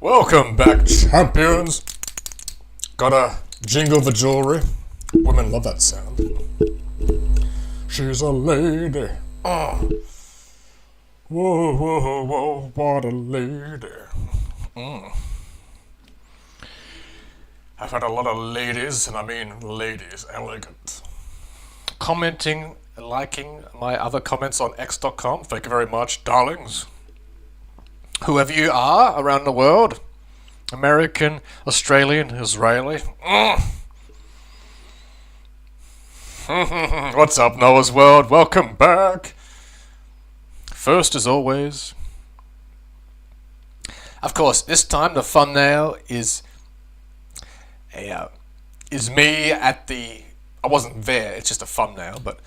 Welcome back, champions. Gotta jingle the jewelry. Women love that sound. She's a lady. Whoa, whoa, whoa, what a lady. I've had a lot of ladies, and I mean ladies, elegant, commenting, liking my other comments on x.com. Thank you very much, darlings. Whoever you are around the world, American, Australian, Israeli. What's up, Noah's World? Welcome back. First, as always, of course, this time the thumbnail is me at the. I wasn't there. It's just a thumbnail, but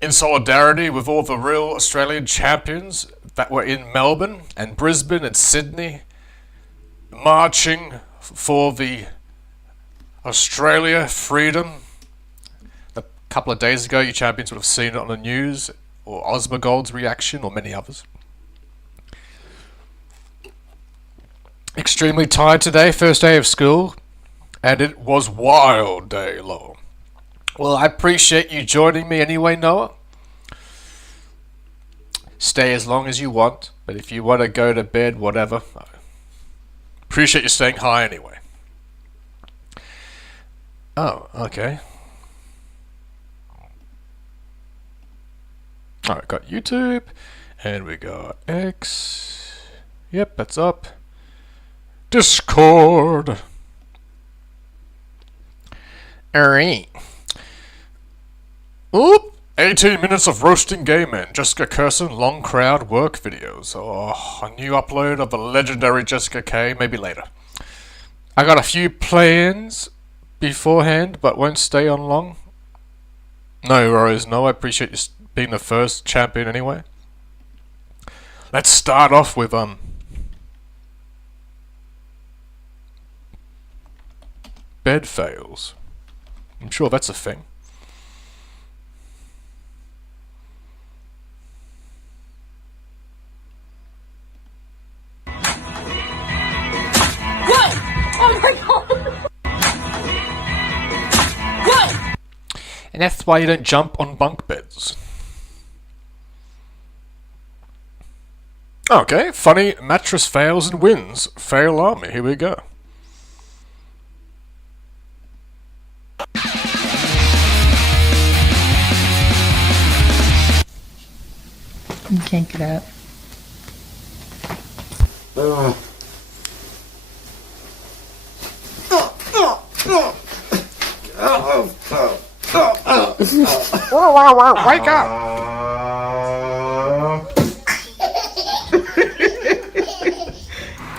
in solidarity with all the real Australian champions that were in Melbourne and Brisbane and Sydney, marching for the Australia freedom. A couple of days ago, you champions would have seen it on the news, or Osmogold's reaction, or many others. Extremely tired today, first day of school, and it was wild day long. Well, I appreciate you joining me anyway, Noah. Stay as long as you want, but if you want to go to bed, whatever. I appreciate you staying high anyway. Oh, okay. Alright, got YouTube, and we got X. Yep, that's up. Discord. Alright. Oop! 18 minutes of roasting gay men. Jessica Curson, long crowd work videos. Oh, a new upload of the legendary Jessica K. Maybe later. I got a few plans beforehand, but won't stay on long. No worries, no. I appreciate you being the first champion anyway. Let's start off with bed fails. I'm sure that's a thing. And that's why you don't jump on bunk beds. Okay, funny mattress fails and wins. Fail army, here we go. You can't get up. Wake up!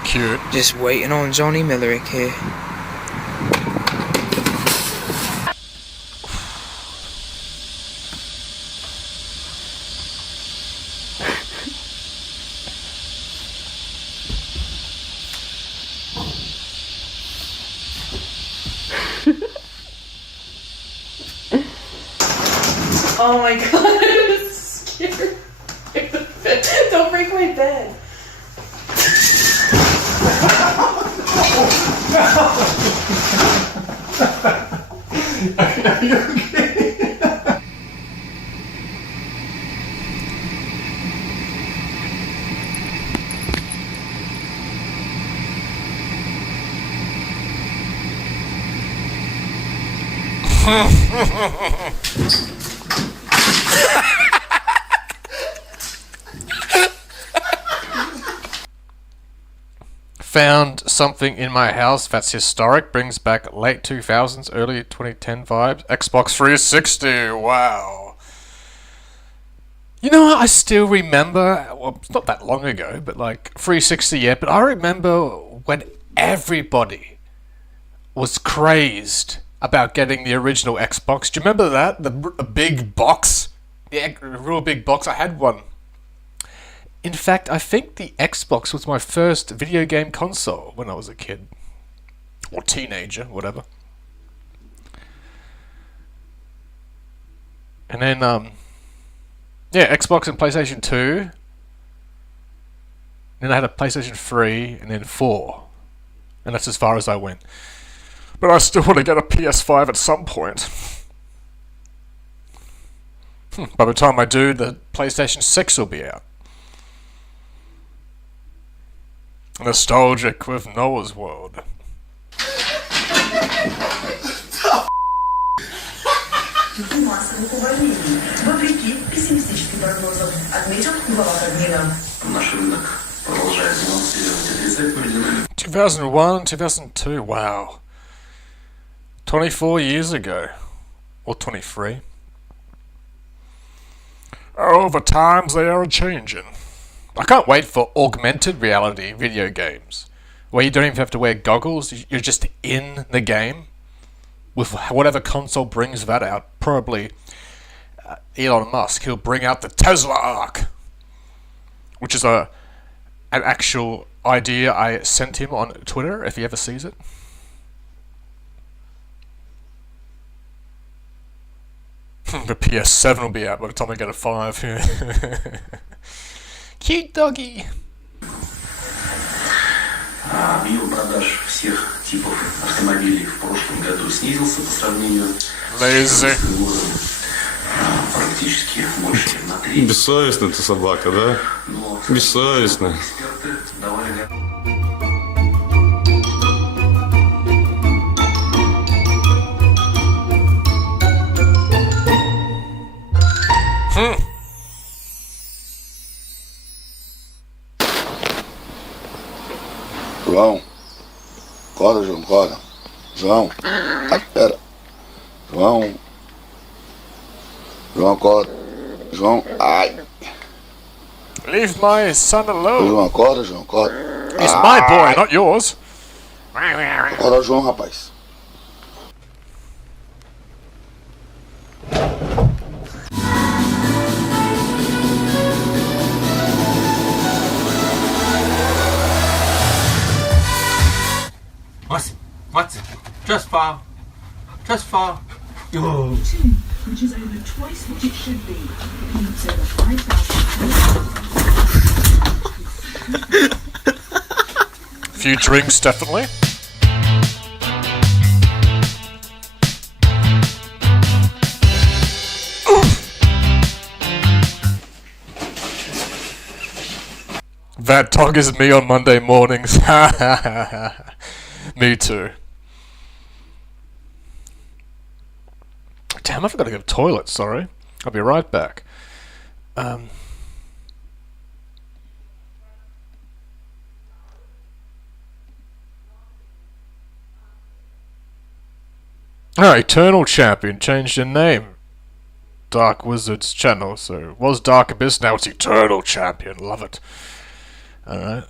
Cute. Just waiting on Johnny Millerick here. Oh my god, I'm scared. Don't break my bed. Are you okay? Found something in my house that's historic, brings back late 2000s, early 2010 vibes. Xbox 360, wow. You know what, I still remember, well, it's not that long ago, but like 360 yet, but I remember when everybody was crazed about getting the original Xbox. Do you remember that? The big box? The real big box. I had one. In fact, I think the Xbox was my first video game console when I was a kid. or teenager, whatever. And then, Xbox and PlayStation 2. Then I had a PlayStation 3, and then 4. And that's as far as I went. But I still want to get a PS5 at some point. By the time I do, the PlayStation 6 will be out. Nostalgic with Noah's World. Вопреки пессимистическим прогнозам, отметил глава Кабмина. Наш рынок продолжает демонстрировать отрицательную 2001, 2002, wow. 24 years ago. Or 23. Oh, the times they are a-changing. I can't wait for augmented reality video games, where you don't even have to wear goggles, you're just in the game, with whatever console brings that out. Probably Elon Musk, he'll bring out the Tesla Arc, which is an actual idea I sent him on Twitter, if he ever sees it. The PS7 will be out by the time I get a 5. Cute doggy. Объем продаж всех типов автомобилей в прошлом году снизился по сравнению с прошлым годом. Практически больше, чем на треть. Бессовестная ты собака, да? Бессовестная. Эксперты давали... João, acorda, João, acorda. João, ai, espera. João, acorda. João, ai. Leave my son alone. João, acorda, João, acorda. He's my boy, not yours. Acorda, João, rapaz. What's just far. Yo. Which is over twice what it should be. It's over 5,000. Few drinks, definitely. That dog is me on Monday mornings. Me too. Damn, I forgot to go to the toilet, sorry. I'll be right back. Eternal Champion changed their name. Dark Wizards channel, so it was Dark Abyss, now it's Eternal Champion. Love it. Alright,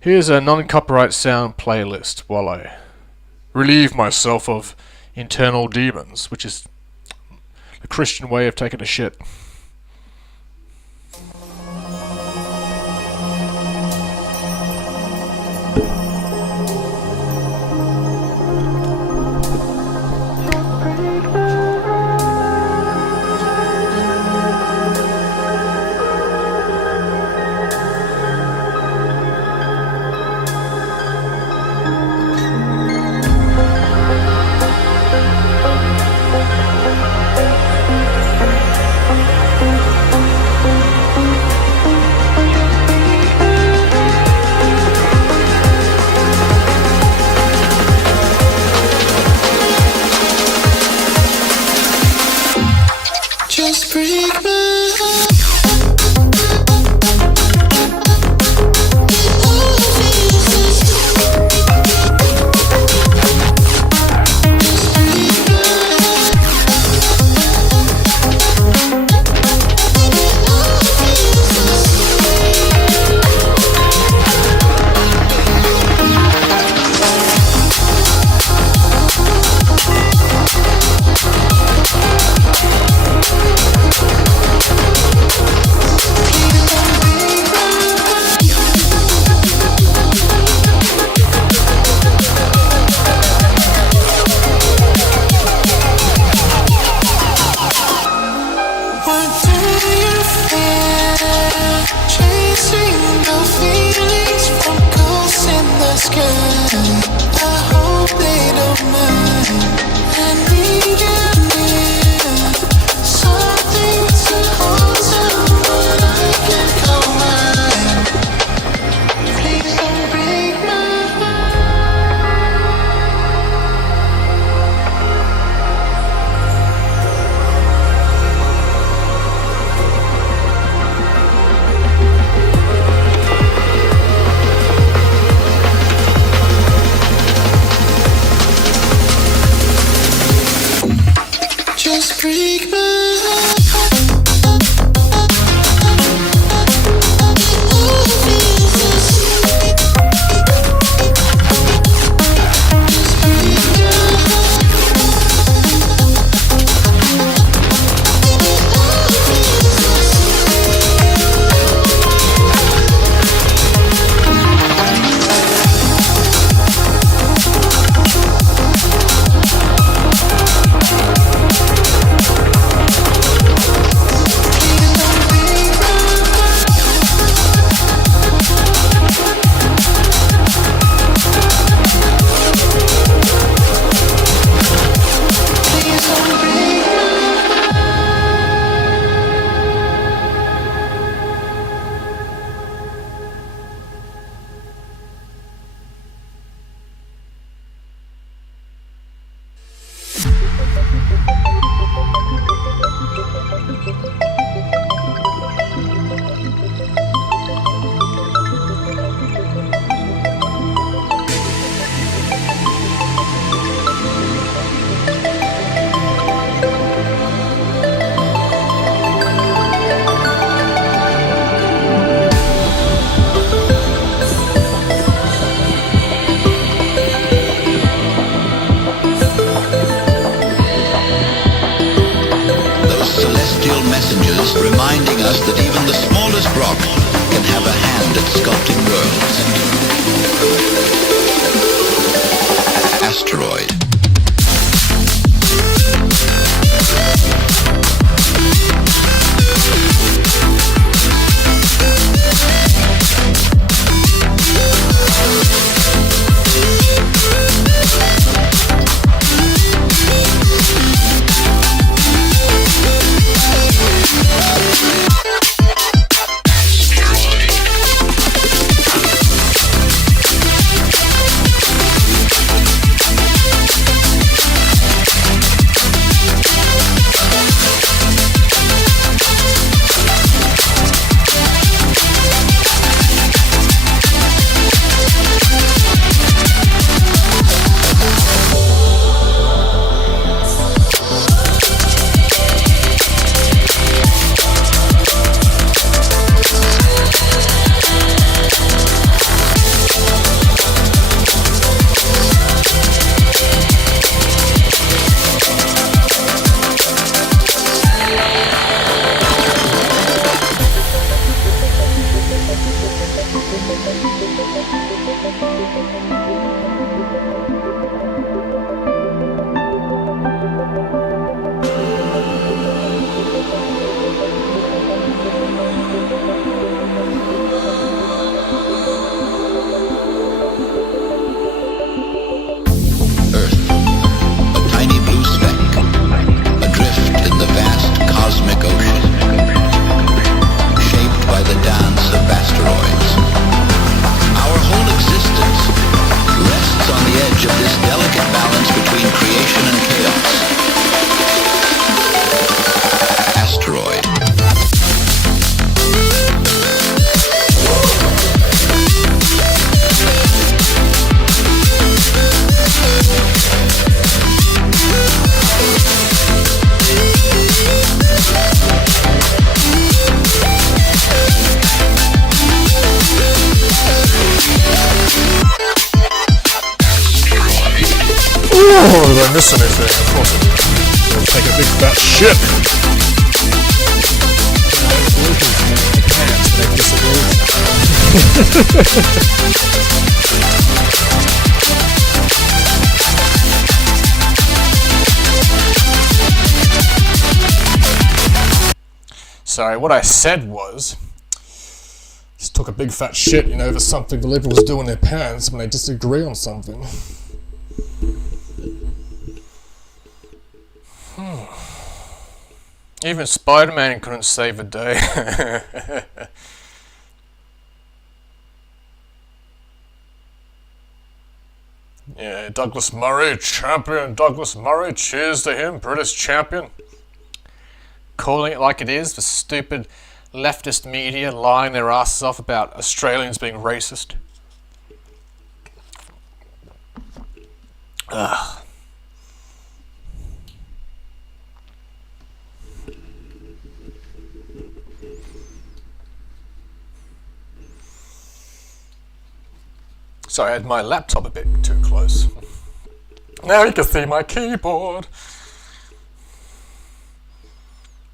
here's a non-copyright sound playlist while I relieve myself of internal demons, which is the Christian way of taking a shit. reminding us that even the smallest rock can have a hand at sculpting worlds. Asteroid. Oh, did I miss anything? Of course I did. I'll take a big fat shit. Sorry, what I said was, Just took a big fat shit, you know, over something the Liberals do in their pants when they disagree on something. Even Spider-Man couldn't save a day. Yeah, Douglas Murray, champion. Douglas Murray, cheers to him, British champion. Calling it like it is, the stupid leftist media lying their asses off about Australians being racist. Ugh. So I had my laptop a bit too close. Now you can see my keyboard.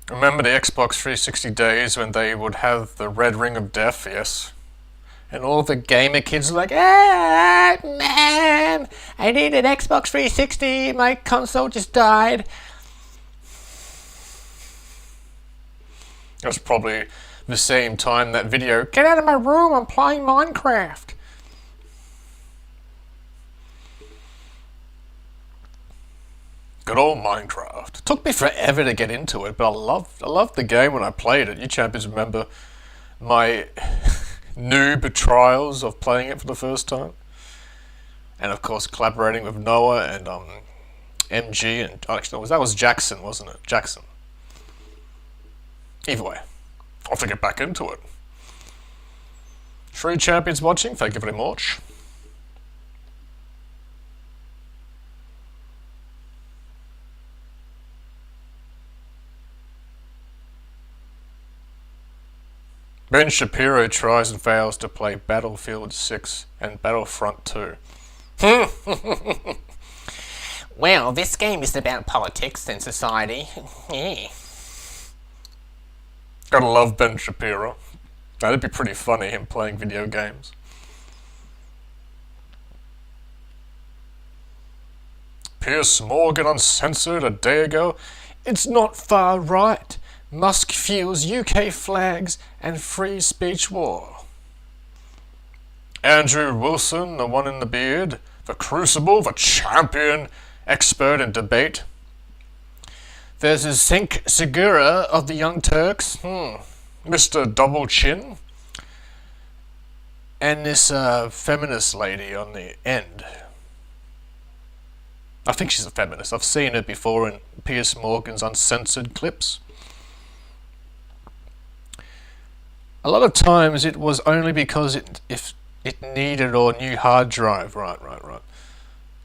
Remember the Xbox 360 days when they would have the red ring of death? Yes. And all the gamer kids were like, ah, man, I need an Xbox 360, my console just died. It was probably the same time that video, get out of my room, I'm playing Minecraft. Good old Minecraft. It took me forever to get into it, but I loved the game when I played it. You champions remember my noob trials of playing it for the first time? And of course collaborating with Noah and MG and actually that was Jackson, wasn't it? Jackson. Either way, I'll have to get back into it. 3 champions watching, thank you very much. Ben Shapiro tries and fails to play Battlefield 6 and Battlefront 2. Well, this game isn't about politics and society. Yeah. Gotta love Ben Shapiro. That'd be pretty funny, him playing video games. Piers Morgan uncensored a day ago. It's not far right. Musk fuels UK flags and free speech war. Andrew Wilson, the one in the beard, the crucible, the champion, expert in debate. There's Zinc Segura of the Young Turks, Mr. Double Chin, and this feminist lady on the end. I think she's a feminist. I've seen her before in Piers Morgan's uncensored clips. A lot of times it was only because if it needed a new hard drive. Right.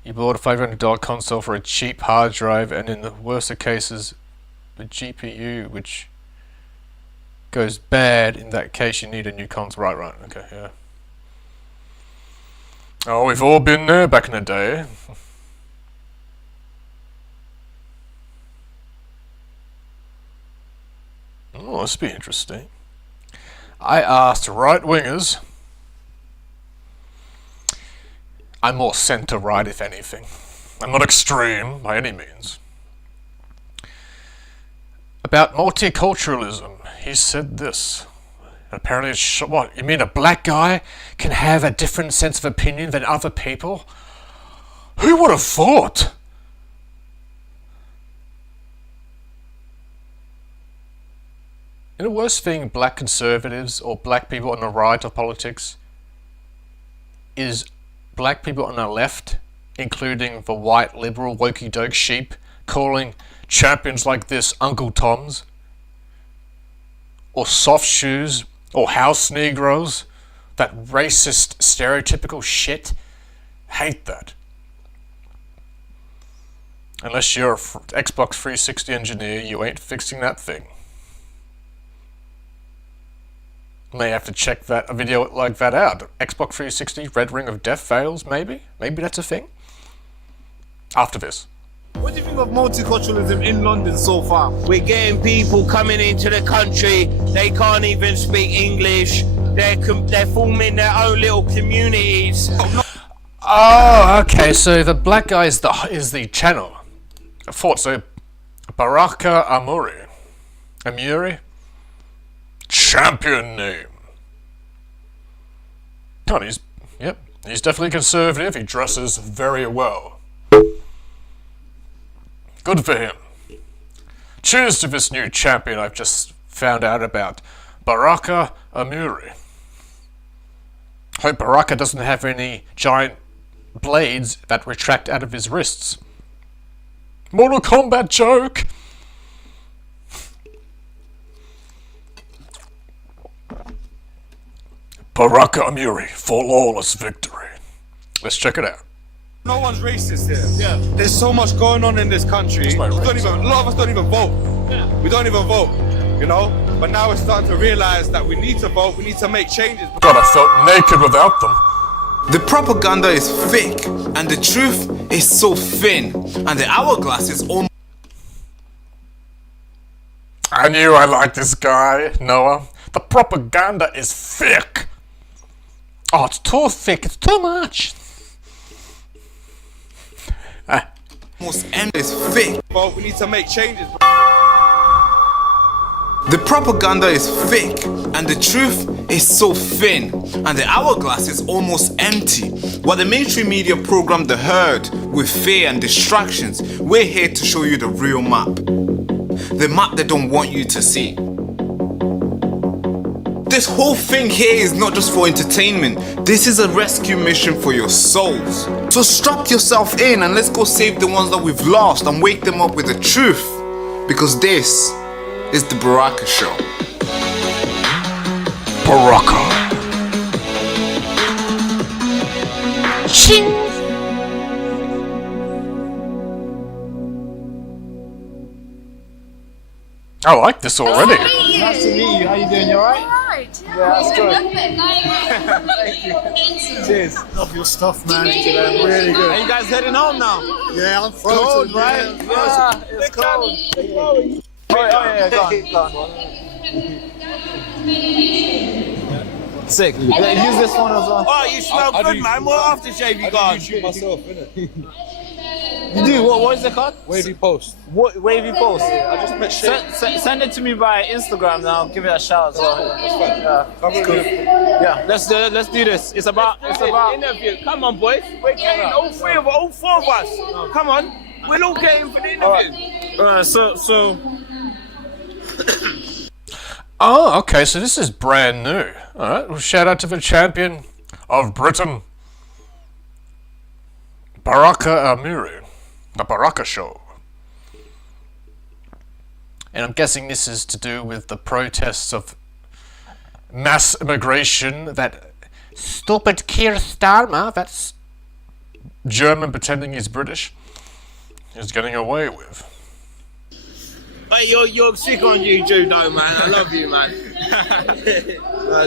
You bought a $500 console for a cheap hard drive, and in the worst of cases, the GPU, which goes bad. In that case, you need a new console. Right. Okay, yeah. Oh, we've all been there back in the day. Oh, this would be interesting. I asked right-wingers. I'm more centre-right, if anything. I'm not extreme, by any means. About multiculturalism, he said this. Apparently it's what? You mean a black guy can have a different sense of opinion than other people? Who would have thought? And the worst thing black conservatives or black people on the right of politics is black people on the left, including the white liberal wokey doke sheep, calling champions like this Uncle Toms, or soft shoes, or house Negroes, that racist stereotypical shit. Hate that. Unless you're an Xbox 360 engineer, you ain't fixing that thing. May have to check a video like that out. Xbox 360, Red Ring of Death fails, maybe? Maybe that's a thing? After this. What do you think of multiculturalism in London so far? We're getting people coming into the country, they can't even speak English, they're forming their own little communities. Oh, okay, so the black guy is the channel. I thought so. Baraka Amuri. Champion name. God, he's definitely conservative. He dresses very well. Good for him. Cheers to this new champion I've just found out about, Baraka Amuri. Hope Baraka doesn't have any giant blades that retract out of his wrists. Mortal Kombat joke! Baraka Amuri for flawless victory. Let's check it out. No one's racist here. Yeah. There's so much going on in this country. A lot of us don't even vote. Yeah. We don't even vote, you know? But now we're starting to realize that we need to vote, we need to make changes. God, I felt naked without them. The propaganda is fake, and the truth is so thin, and the hourglass is almost... I knew I liked this guy, Noah. The propaganda is thick. Oh, it's too thick. It's too much. Almost endless fake. But we need to make changes. The propaganda is fake, and the truth is so thin, and the hourglass is almost empty. While the mainstream media program the herd with fear and distractions, we're here to show you the real map. The map they don't want you to see. This whole thing here is not just for entertainment. This is a rescue mission for your souls. So strap yourself in and let's go save the ones that we've lost and wake them up with the truth. Because this is the Baraka Show. Baraka. Ching. I like this already. Nice to meet you. How you doing? You alright? Alright, Yeah, that's good. Thank you. Cheers. Love your stuff, man. Really good. Are you guys heading home now? Yeah, I'm frozen. Cold, right? Yeah, it's cold. Oh yeah, go on. Sick. Yeah, use this one as well. Oh, you smell good, man. What aftershave you got? I shoot myself, innit? You do? What is it called? Wavy Post. What? Wavy Post? Yeah, I just met Shay. Send it to me by Instagram now. Give it a shout as well. That's fine. Yeah, let's do this. It's about interview. Come on, boys. We're getting all four of us. Come on. We're all getting for the interview. Alright, so Oh, okay, so this is brand new. Alright, well, shout out to the champion of Britain, Baraka Amuri, the Baraka Show. And I'm guessing this is to do with the protests of mass immigration that stupid Keir Starmer, that's German pretending he's British, is getting away with. Hey, you're sick on YouTube though, man. I love you, man.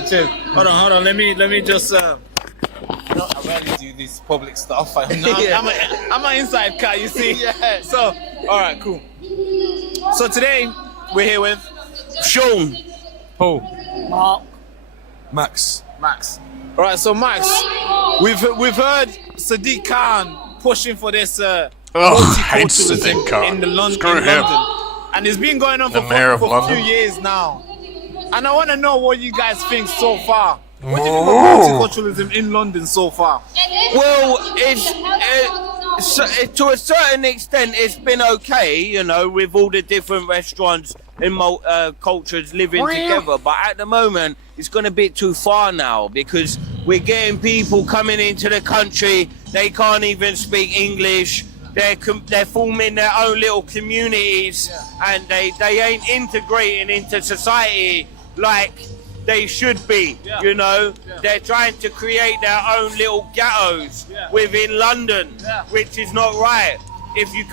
cheers. Hold on. Let me just. I rarely do this public stuff. I'm an inside cat, you see. Yeah. So, all right, cool. So today we're here with Sean. Who? Mark. Max. All right, so Max, we've heard Sadiq Khan pushing for this hate Sadiq Khan. in London. And it's been going on for a few years now. And I want to know what you guys think so far. What do you think of multiculturalism in London so far? Well, to a certain extent, it's been okay, you know, with all the different restaurants and cultures living together. But at the moment, it's gone a bit too far now because we're getting people coming into the country. They can't even speak English. They're forming their own little communities, and they ain't integrating into society like they should be, you know. They're trying to create their own little ghettos within London, which is not right. If you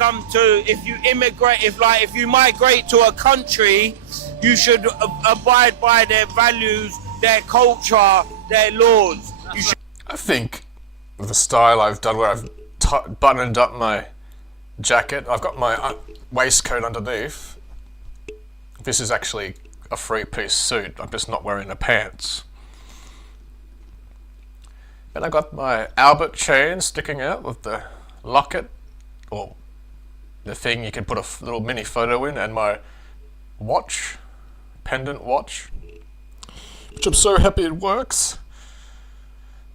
migrate to a country, you should abide by their values, their culture, their laws. I think the style I've done where I've buttoned up my jacket, I've got my waistcoat underneath. This is actually a three-piece suit, I'm just not wearing the pants. Then I got my Albert chain sticking out with the locket, or the thing you can put a little mini photo in, and my watch, pendant watch, which I'm so happy it works.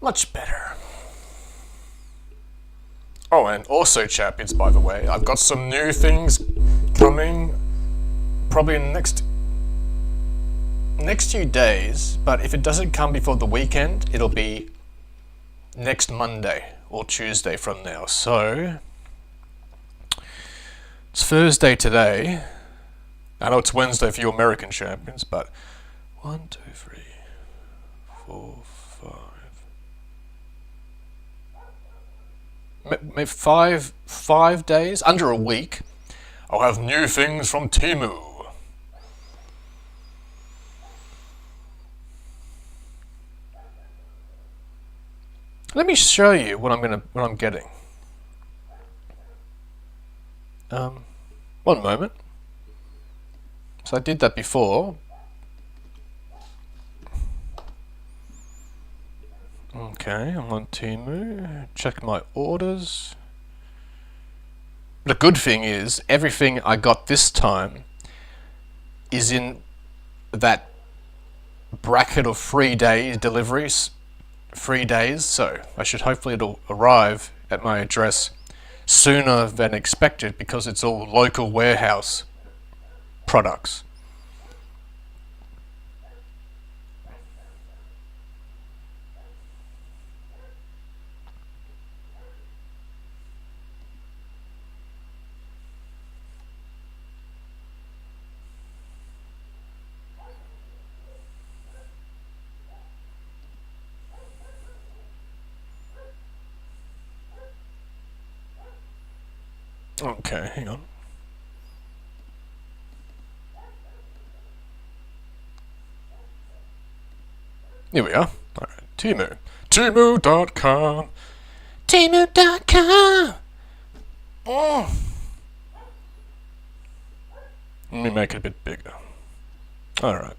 Much better. Oh, and also, champions, by the way, I've got some new things coming probably in the next few days, but if it doesn't come before the weekend, it'll be next Monday or Tuesday from now. So it's Thursday today. I know it's Wednesday for you American champions, but 1, 2, 3, 4, 5. Maybe 5 days, under a week, I'll have new things from Temu. Let me show you what I'm getting. One moment. So I did that before. Okay, I'm on Temu. Check my orders. The good thing is, everything I got this time is in that bracket of 3 days deliveries. 3 days, so hopefully it'll arrive at my address sooner than expected because it's all local warehouse products. Okay, hang on. Here we are. Alright, Temu. Temu.com. Temu.com. Oh. Let me make it a bit bigger. Alright.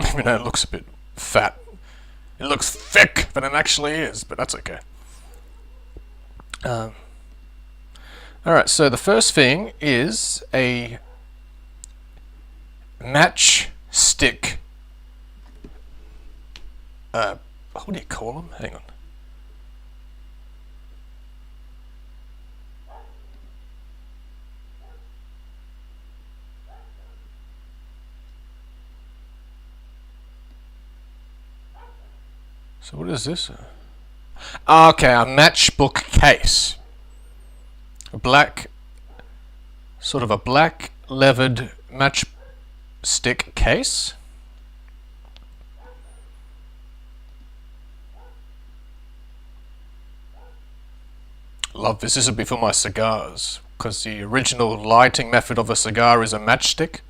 Even though it looks a bit fat. It looks thick than it actually is, but that's okay. Alright, so the first thing is a matchstick. What do you call them? Hang on. So what is this? Okay, a matchbook case. A black, sort of a black leathered matchstick case. Love this. This would be for my cigars, because the original lighting method of a cigar is a matchstick.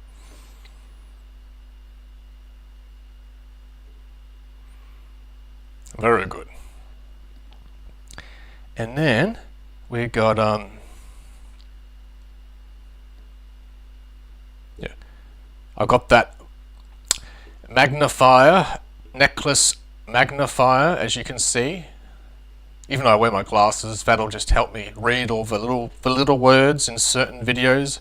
Very good. And then we got I got that magnifier, necklace magnifier, as you can see. Even though I wear my glasses, that'll just help me read all the little words in certain videos.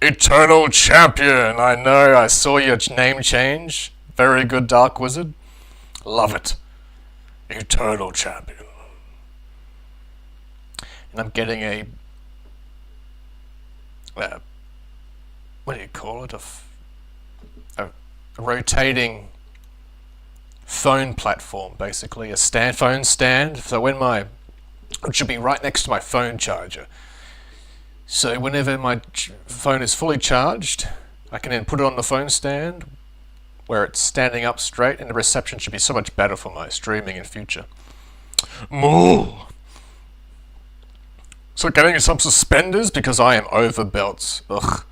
Eternal Champion! I know, I saw your name change. Very good, Dark Wizard. Love it. Eternal Champion. And I'm getting a what do you call it? A rotating phone platform, basically a phone stand. So when it should be right next to my phone charger. So whenever my phone is fully charged, I can then put it on the phone stand where it's standing up straight, and the reception should be so much better for my streaming in future. Moo! So getting some suspenders because I am over belts. Ugh.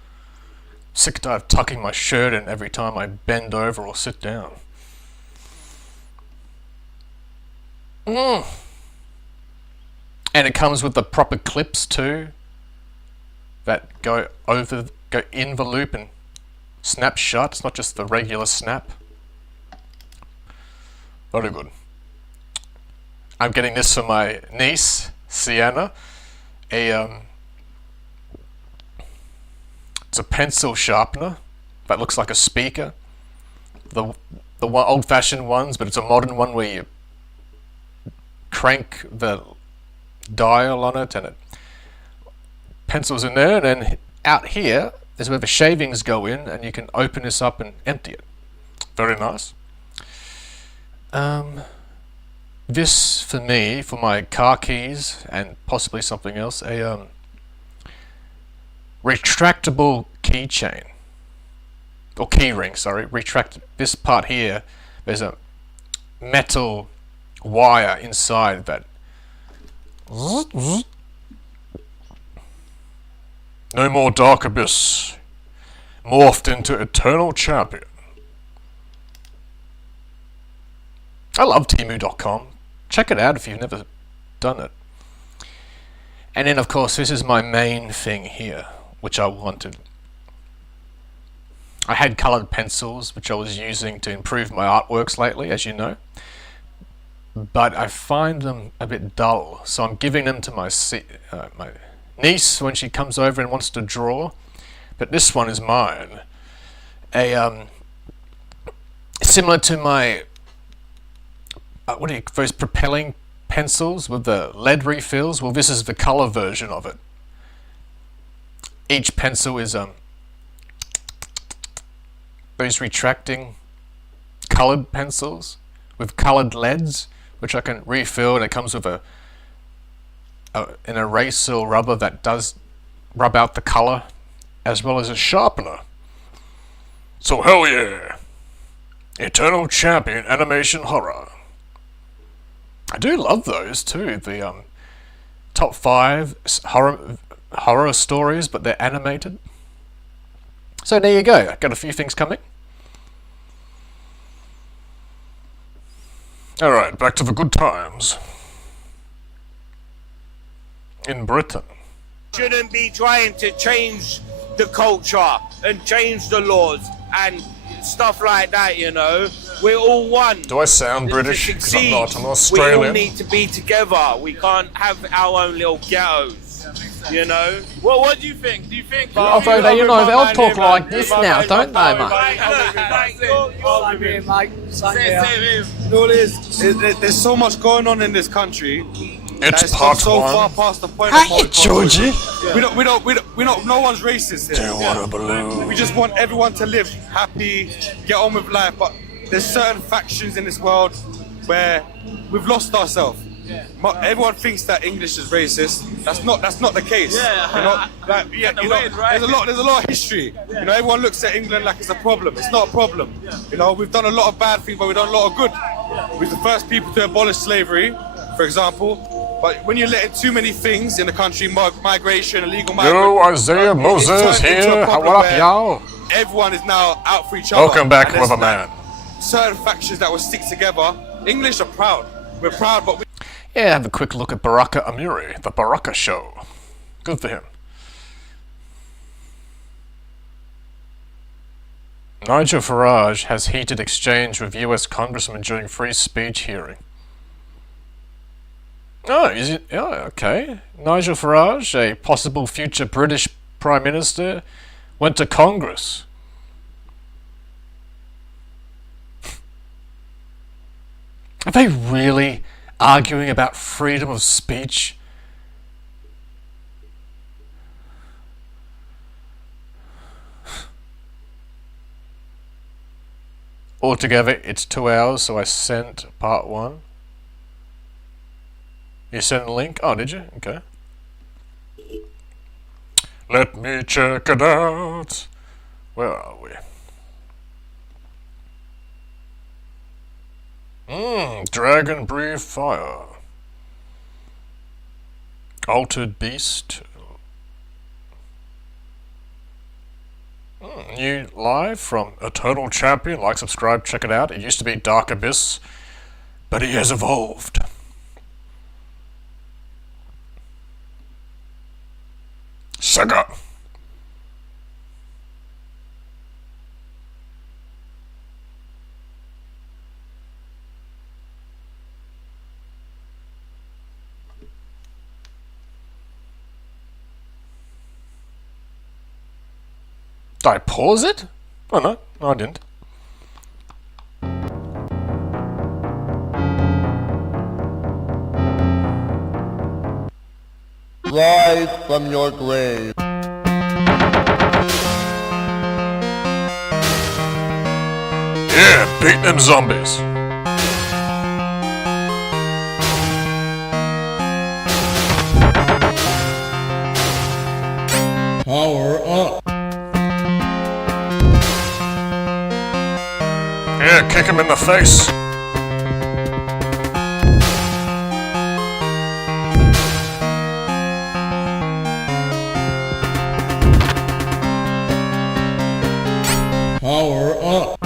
Sick and tired of tucking my shirt in every time I bend over or sit down. And it comes with the proper clips too that go in the loop and snap shut. It's not just the regular snap. Very good. I'm getting this for my niece, Sienna. It's a pencil sharpener that looks like a speaker the old-fashioned ones, but it's a modern one where you crank the dial on it and it pencils in there, and then out here is where the shavings go in, and you can open this up and empty it. Very nice. This for me, for my car keys and possibly something else, a retractable keychain or key ring. Sorry, this part here. There's a metal wire inside that. No more Dark Abyss. Morphed into Eternal Champion. I love Temu.com. Check it out if you've never done it. And then, of course, this is my main thing here, which I wanted. I had colored pencils, which I was using to improve my artworks lately, as you know. But I find them a bit dull, so I'm giving them to my niece when she comes over and wants to draw. But this one is mine. Similar to my those propelling pencils with the lead refills. Well, this is the color version of it. Each pencil is those retracting colored pencils with colored leads, which I can refill, and it comes with an eraser or rubber that does rub out the color, as well as a sharpener. So hell yeah! Eternal Champion Animation Horror. I do love those too, the top 5 horror stories, but they're animated. So there you go, I've got a few things coming. Alright, back to the good times. In Britain. Shouldn't be trying to change the culture and change the laws and stuff like that, you know. We're all one. Do I sound British? Because I'm not, I'm Australian. We all need to be together. We can't have our own little ghettos, you know. Well, what do you think? Do you think... Although they all talk like this now, don't they, mate? There's so much going on in this country. It's part so one. far past the point. Hi, Georgie. No one's racist here. Do you want a balloon? We just want everyone to live happy, get on with life. But there's certain factions in this world where we've lost ourselves. Everyone thinks that English is racist. That's not the case. There's a lot of history. You know, everyone looks at England like it's a problem. It's not a problem. You know, we've done a lot of bad things, but we've done a lot of good. We're the first people to abolish slavery, for example. But when you're letting too many things in the country, migration, illegal migration... Yo, Isaiah Moses here. What up, y'all? Everyone is now out for each other. Welcome back, with a man. Certain factions that will stick together. English are proud. We're proud, but we... Yeah, have a quick look at Baraka Amiri, the Baraka Show. Good for him. Nigel Farage has heated exchange with US Congressman during free speech hearing. Oh, is it? Oh, okay. Nigel Farage, a possible future British Prime Minister, went to Congress. Are they really arguing about freedom of speech? Altogether, it's 2 hours, so I sent part 1. You sent a link? Oh, did you? Okay. Let me check it out. Where are we? Dragon Breathe Fire. Altered Beast. New live from Eternal Champion. Like, subscribe, check it out. It used to be Dark Abyss, but he has evolved. Sugar. Did I pause it? Oh no, I didn't. Rise from your grave. Yeah, beat them zombies. Power up. Yeah, kick him in the face. Power up.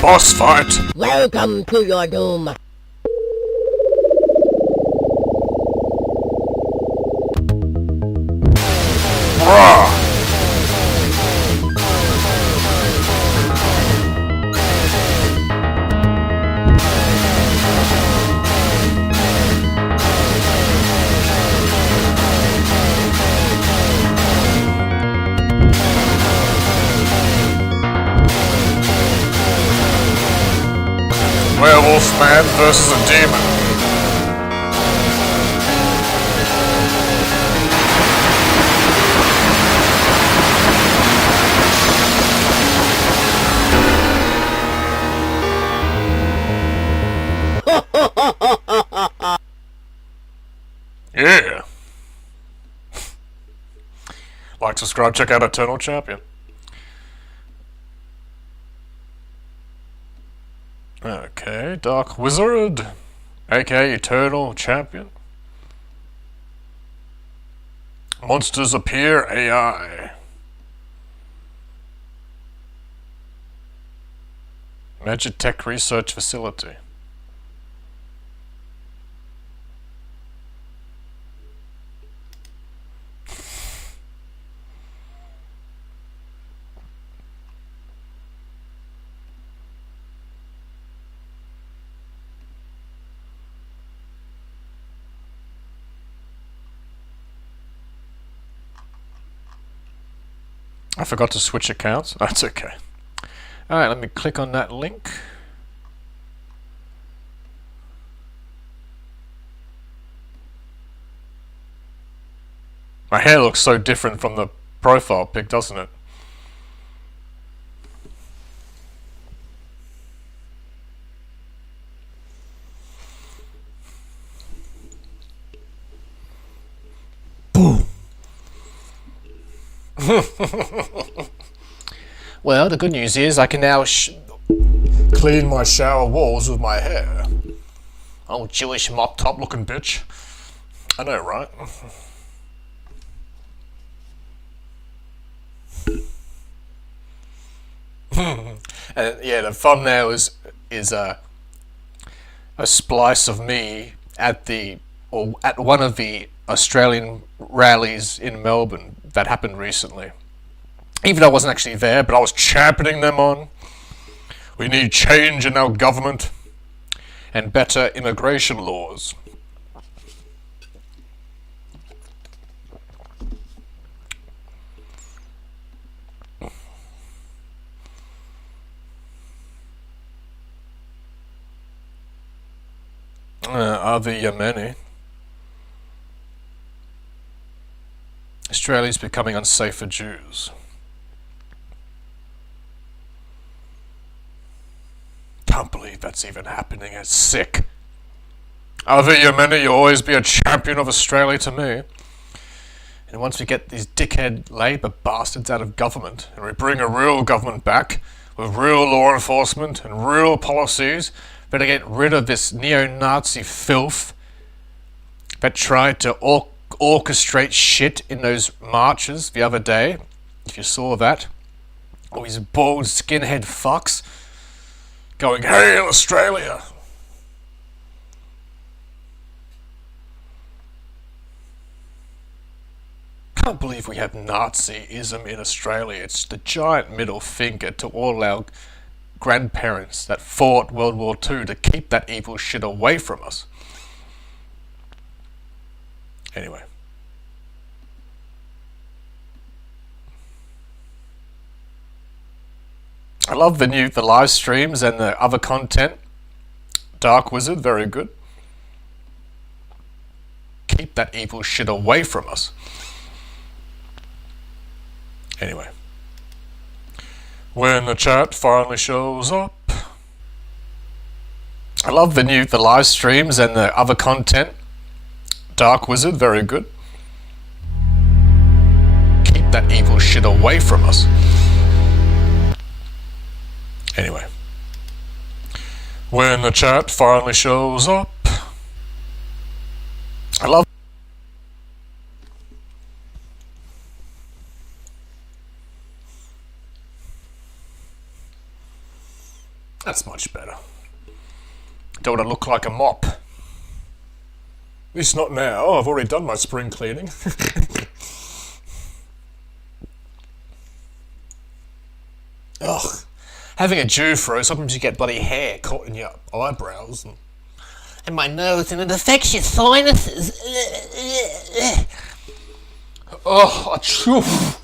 Boss fight. Welcome to your doom. Werewolf man versus a demon. Yeah. Like, subscribe, check out Eternal Champion. Okay, Dark Wizard, aka Eternal Champion. Monsters appear AI. Magitech Research Facility. I forgot to switch accounts. That's okay. Alright, let me click on that link. My hair looks so different from the profile pic, doesn't it? Boom. Well, the good news is I can now clean my shower walls with my hair. Oh, Jewish mop top looking bitch. I know, right? And yeah, the thumbnail is a splice of me at one of the Australian rallies in Melbourne that happened recently. Even though I wasn't actually there, but I was championing them on. We need change in our government and better immigration laws. Are there many? Australia's becoming unsafe for Jews. Can't believe that's even happening. It's sick. Other Yemeni, you'll always be a champion of Australia to me. And once we get these dickhead Labour bastards out of government, and we bring a real government back, with real law enforcement and real policies, better get rid of this neo-Nazi filth that tried to orchestrate shit in those marches the other day, if you saw that. All these bald skinhead fucks going, "Hail Australia!" Can't believe we have Nazism in Australia. It's the giant middle finger to all our grandparents that fought World War II to keep that evil shit away from us. Anyway. I love the live streams and the other content. Dark Wizard, very good. Keep that evil shit away from us. Anyway. When the chat finally shows up. I love the live streams and the other content. Dark Wizard, very good. Keep that evil shit away from us. Anyway. When the chat finally shows up. I love. That's much better. Don't want to look like a mop. At least not now. I've already done my spring cleaning. Ugh. Having a Jew fro, sometimes you get bloody hair caught in your eyebrows. And my nose, and it affects your sinuses. Oh, achoo.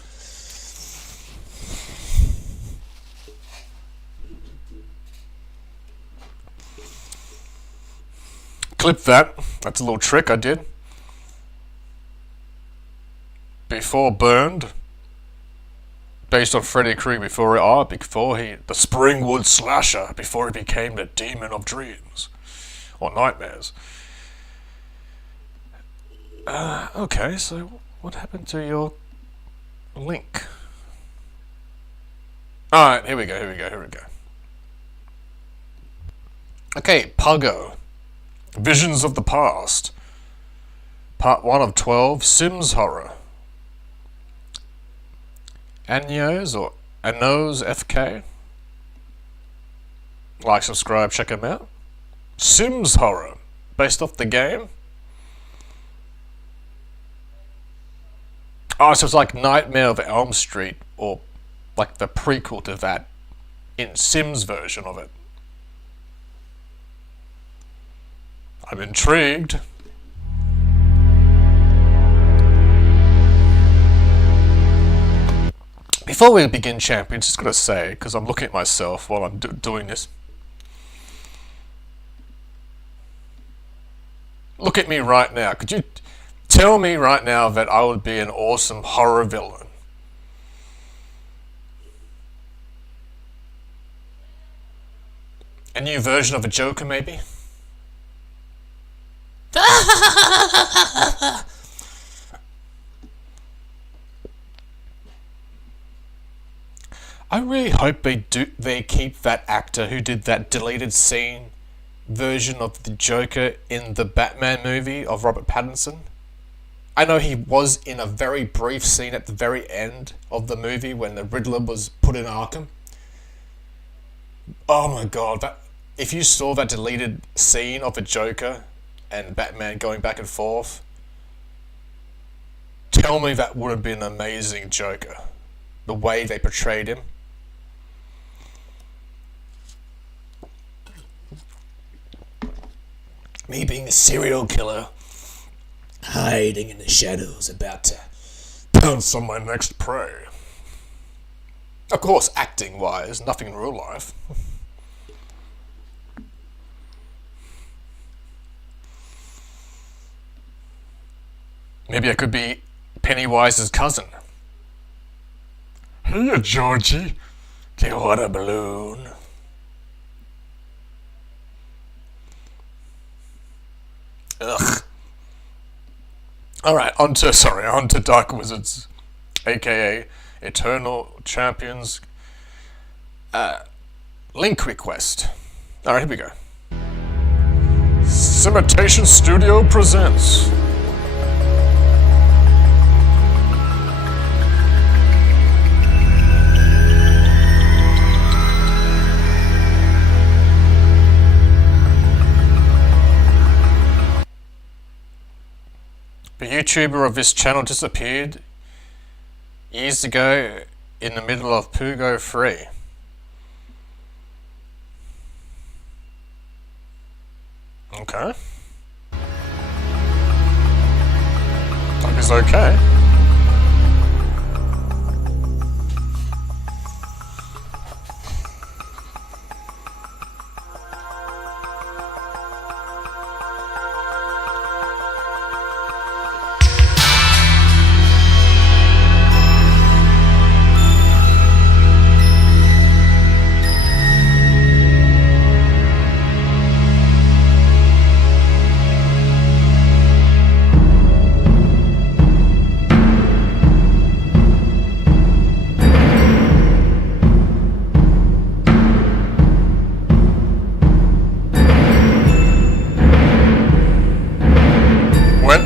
Clip that. That's a little trick I did. Before Burned. Based on Freddy Krueger before he, the Springwood Slasher, before he became the Demon of Dreams. Or Nightmares. Okay, so what happened to your link? Alright, here we go. Okay, Puggo. Visions of the Past. Part 1 of 12, Sims Horror. Anyos or Anos FK. Like, subscribe, check him out. Sims Horror, based off the game. Oh, so it's like Nightmare of Elm Street, or like the prequel to that in Sims version of it. I'm intrigued. Before we begin, champions, just gotta say, because I'm looking at myself while I'm doing this. Look at me right now. Could you tell me right now that I would be an awesome horror villain? A new version of a Joker, maybe? I really hope they keep that actor who did that deleted scene version of the Joker in the Batman movie of Robert Pattinson. I know he was in a very brief scene at the very end of the movie when the Riddler was put in Arkham. Oh my god, if you saw that deleted scene of the Joker and Batman going back and forth, tell me that would have been an amazing Joker. The way they portrayed him. Me being a serial killer, hiding in the shadows, about to pounce on my next prey. Of course, acting-wise, nothing in real life. Maybe I could be Pennywise's cousin. Hey, Georgie. Do you want a balloon? Ugh. Alright, on to Dark Wizards, aka Eternal Champions. Link request. Alright, here we go. Simitation Studio presents. The YouTuber of this channel disappeared years ago in the middle of Pugo 3. Okay. Hope he's okay.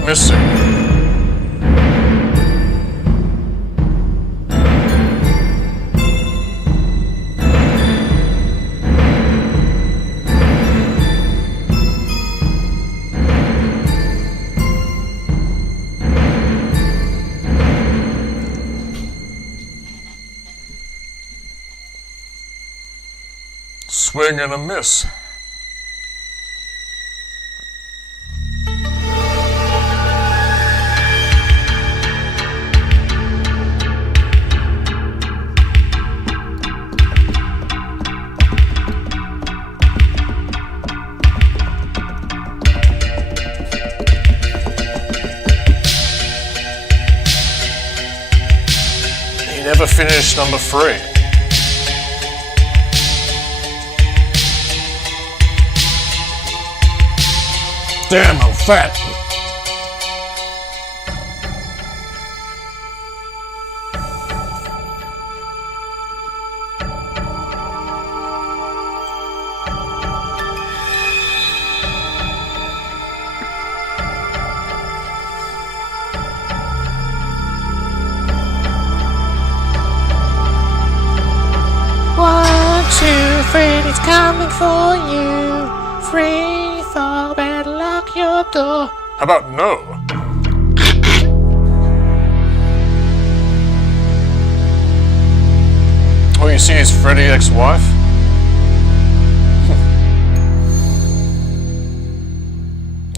missing. Swing and a miss. He never finished number 3. Damn, I'm fat. One, two, three, it's coming for you. Free fall, better lock your door. How about no? Oh, you see his Freddy ex-wife?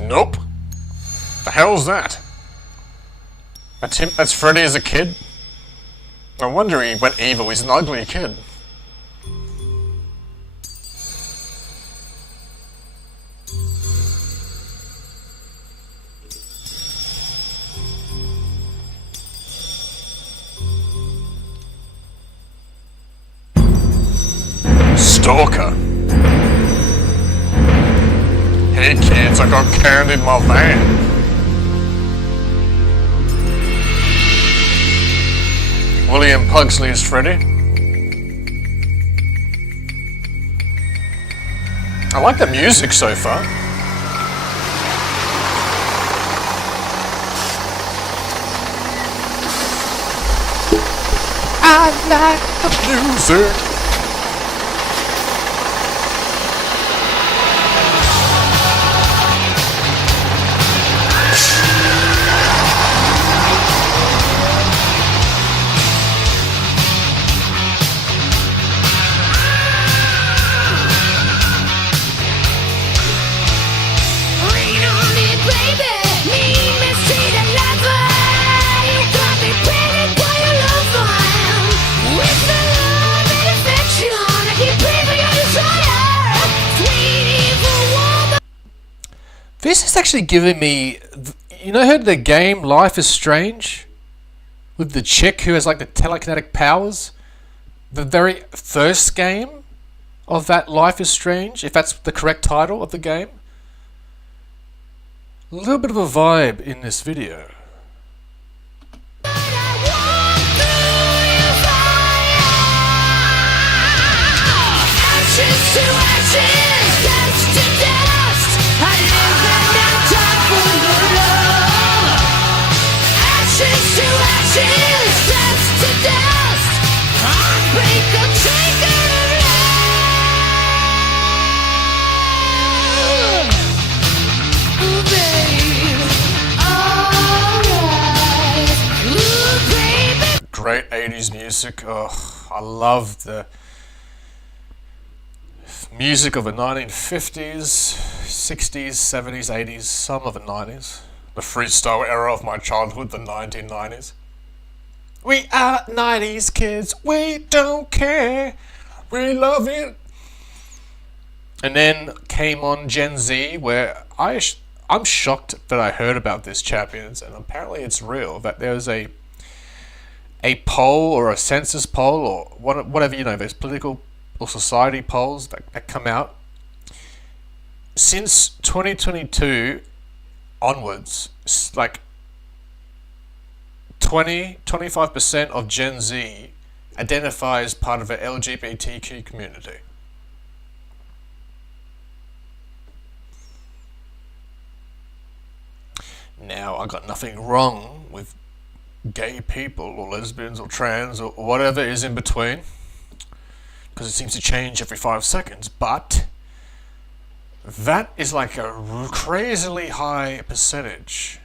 Nope. The hell's that? That's him. That's Freddy as a kid? No wonder he went evil. He's an ugly kid. Stalker. Hey kids, I got candy in my van. William Pugsley is Freddy. I like the music so far. I like the music. This is actually giving me, you know, heard the game Life is Strange with the chick who has like the telekinetic powers? The very first game of that Life is Strange, if that's the correct title of the game. A little bit of a vibe in this video. Great 80s music. Oh, I love the music of the 1950s, 60s, 70s, 80s, some of the 90s. The freestyle era of my childhood, the 1990s. We are 90s kids, we don't care, we love it. And then came on Gen Z, where I'm shocked that I heard about this, champions, and apparently it's real, that there's a poll or a census poll or whatever, you know, those political or society polls that come out. Since 2022 onwards, like 25% of Gen Z identify as part of the LGBTQ community. Now, I got nothing wrong with gay people or lesbians or trans or whatever is in between, because it seems to change every 5 seconds, but that is like a crazily high percentage.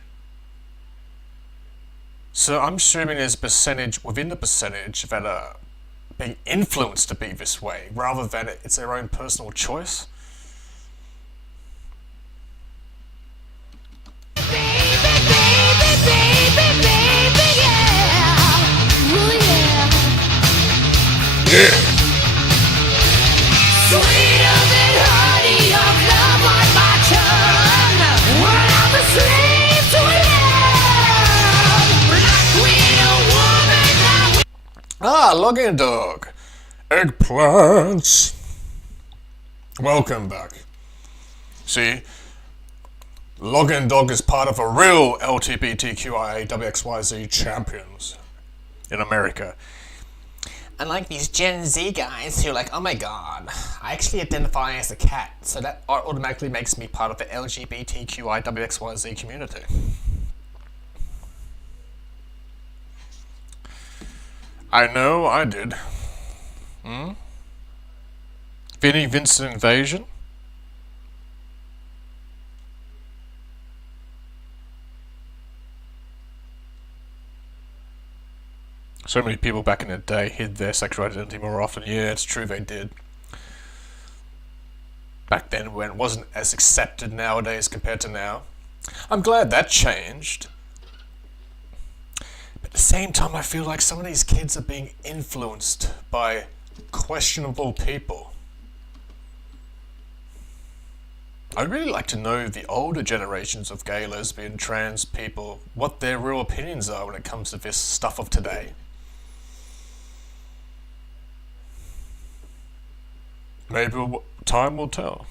So I'm assuming there's a percentage within the percentage that are being influenced to be this way, rather than it's their own personal choice. Yeah. Ah, login dog. Eggplants. Welcome back. See, login dog is part of a real LGBTQIA WXYZ champions in America. Unlike these Gen Z guys who are like, oh my god, I actually identify as a cat, so that automatically makes me part of the LGBTQI WXYZ community. I know, I did. Vinnie Vincent Invasion? So many people back in the day hid their sexual identity more often. Yeah, it's true, they did. Back then, when it wasn't as accepted nowadays compared to now. I'm glad that changed. But at the same time, I feel like some of these kids are being influenced by questionable people. I'd really like to know the older generations of gay, lesbian, trans people, what their real opinions are when it comes to this stuff of today. Maybe time will tell.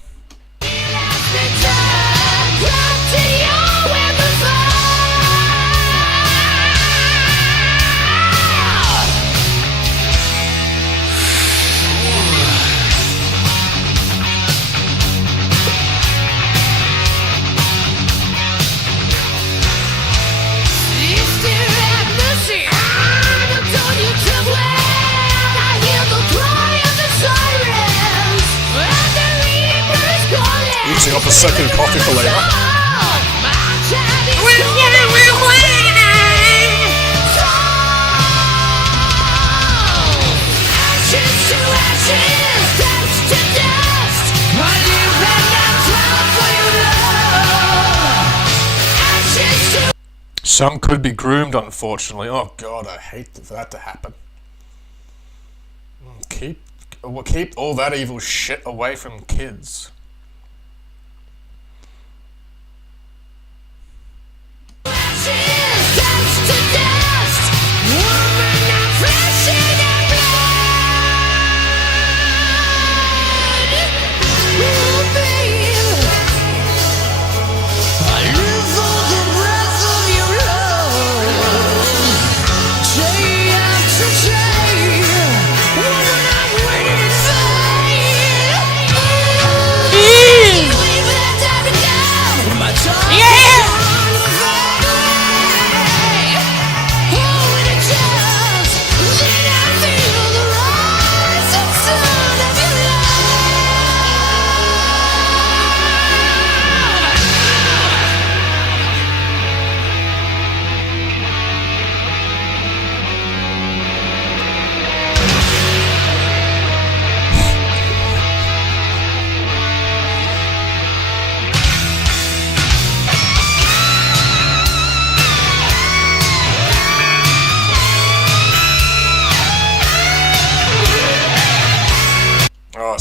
Eating up a second coffee for later. Some could be groomed, unfortunately. Oh god, I hate for that to happen. Keep all that evil shit away from kids.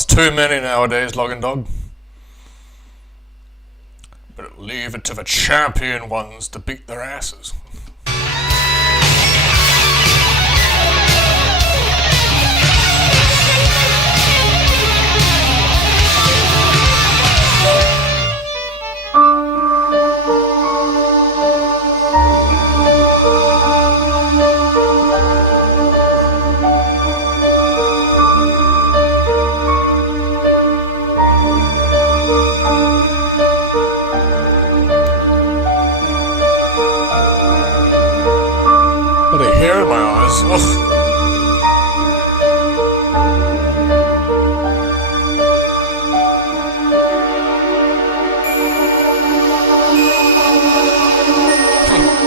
Too many nowadays, Login Dog. But leave it to the champion ones to beat their asses. Mars. Ugh.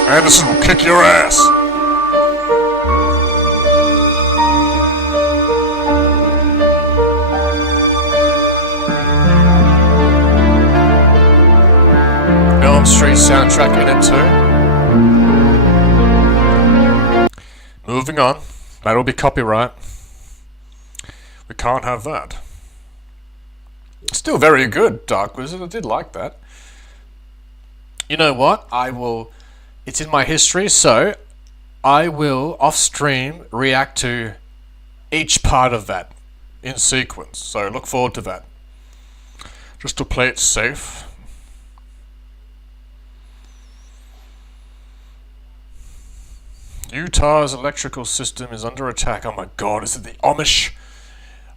Anderson will kick your ass. Elm Street soundtrack in it too. Moving on. That'll be copyright. We can't have that. Still very good, Dark Wizard. I did like that. You know what? It's in my history, so I will, off stream, react to each part of that in sequence. So look forward to that. Just to play it safe. Utah's electrical system is under attack. Oh my god, is it the Amish?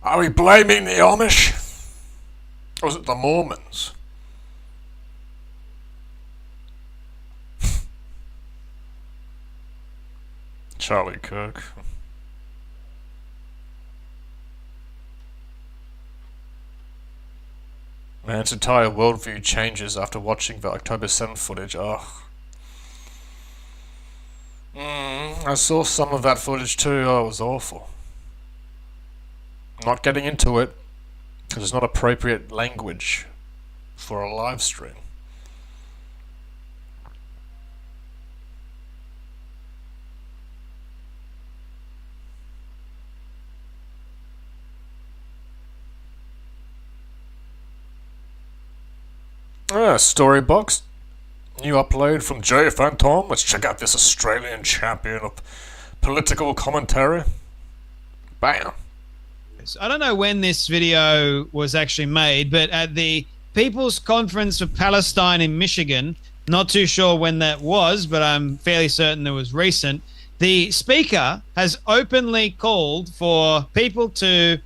Are we blaming the Amish? Or is it the Mormons? Charlie Kirk. Man's entire worldview changes after watching the October 7th footage. Ugh. I saw some of that footage too. Oh, it was awful. I'm not getting into it because it's not appropriate language for a live stream. Storybox. New upload from Jay Phantom. Let's check out this Australian champion of political commentary. Bam. I don't know when this video was actually made, but at the People's Conference for Palestine in Michigan, not too sure when that was, but I'm fairly certain it was recent, the speaker has openly called for people to,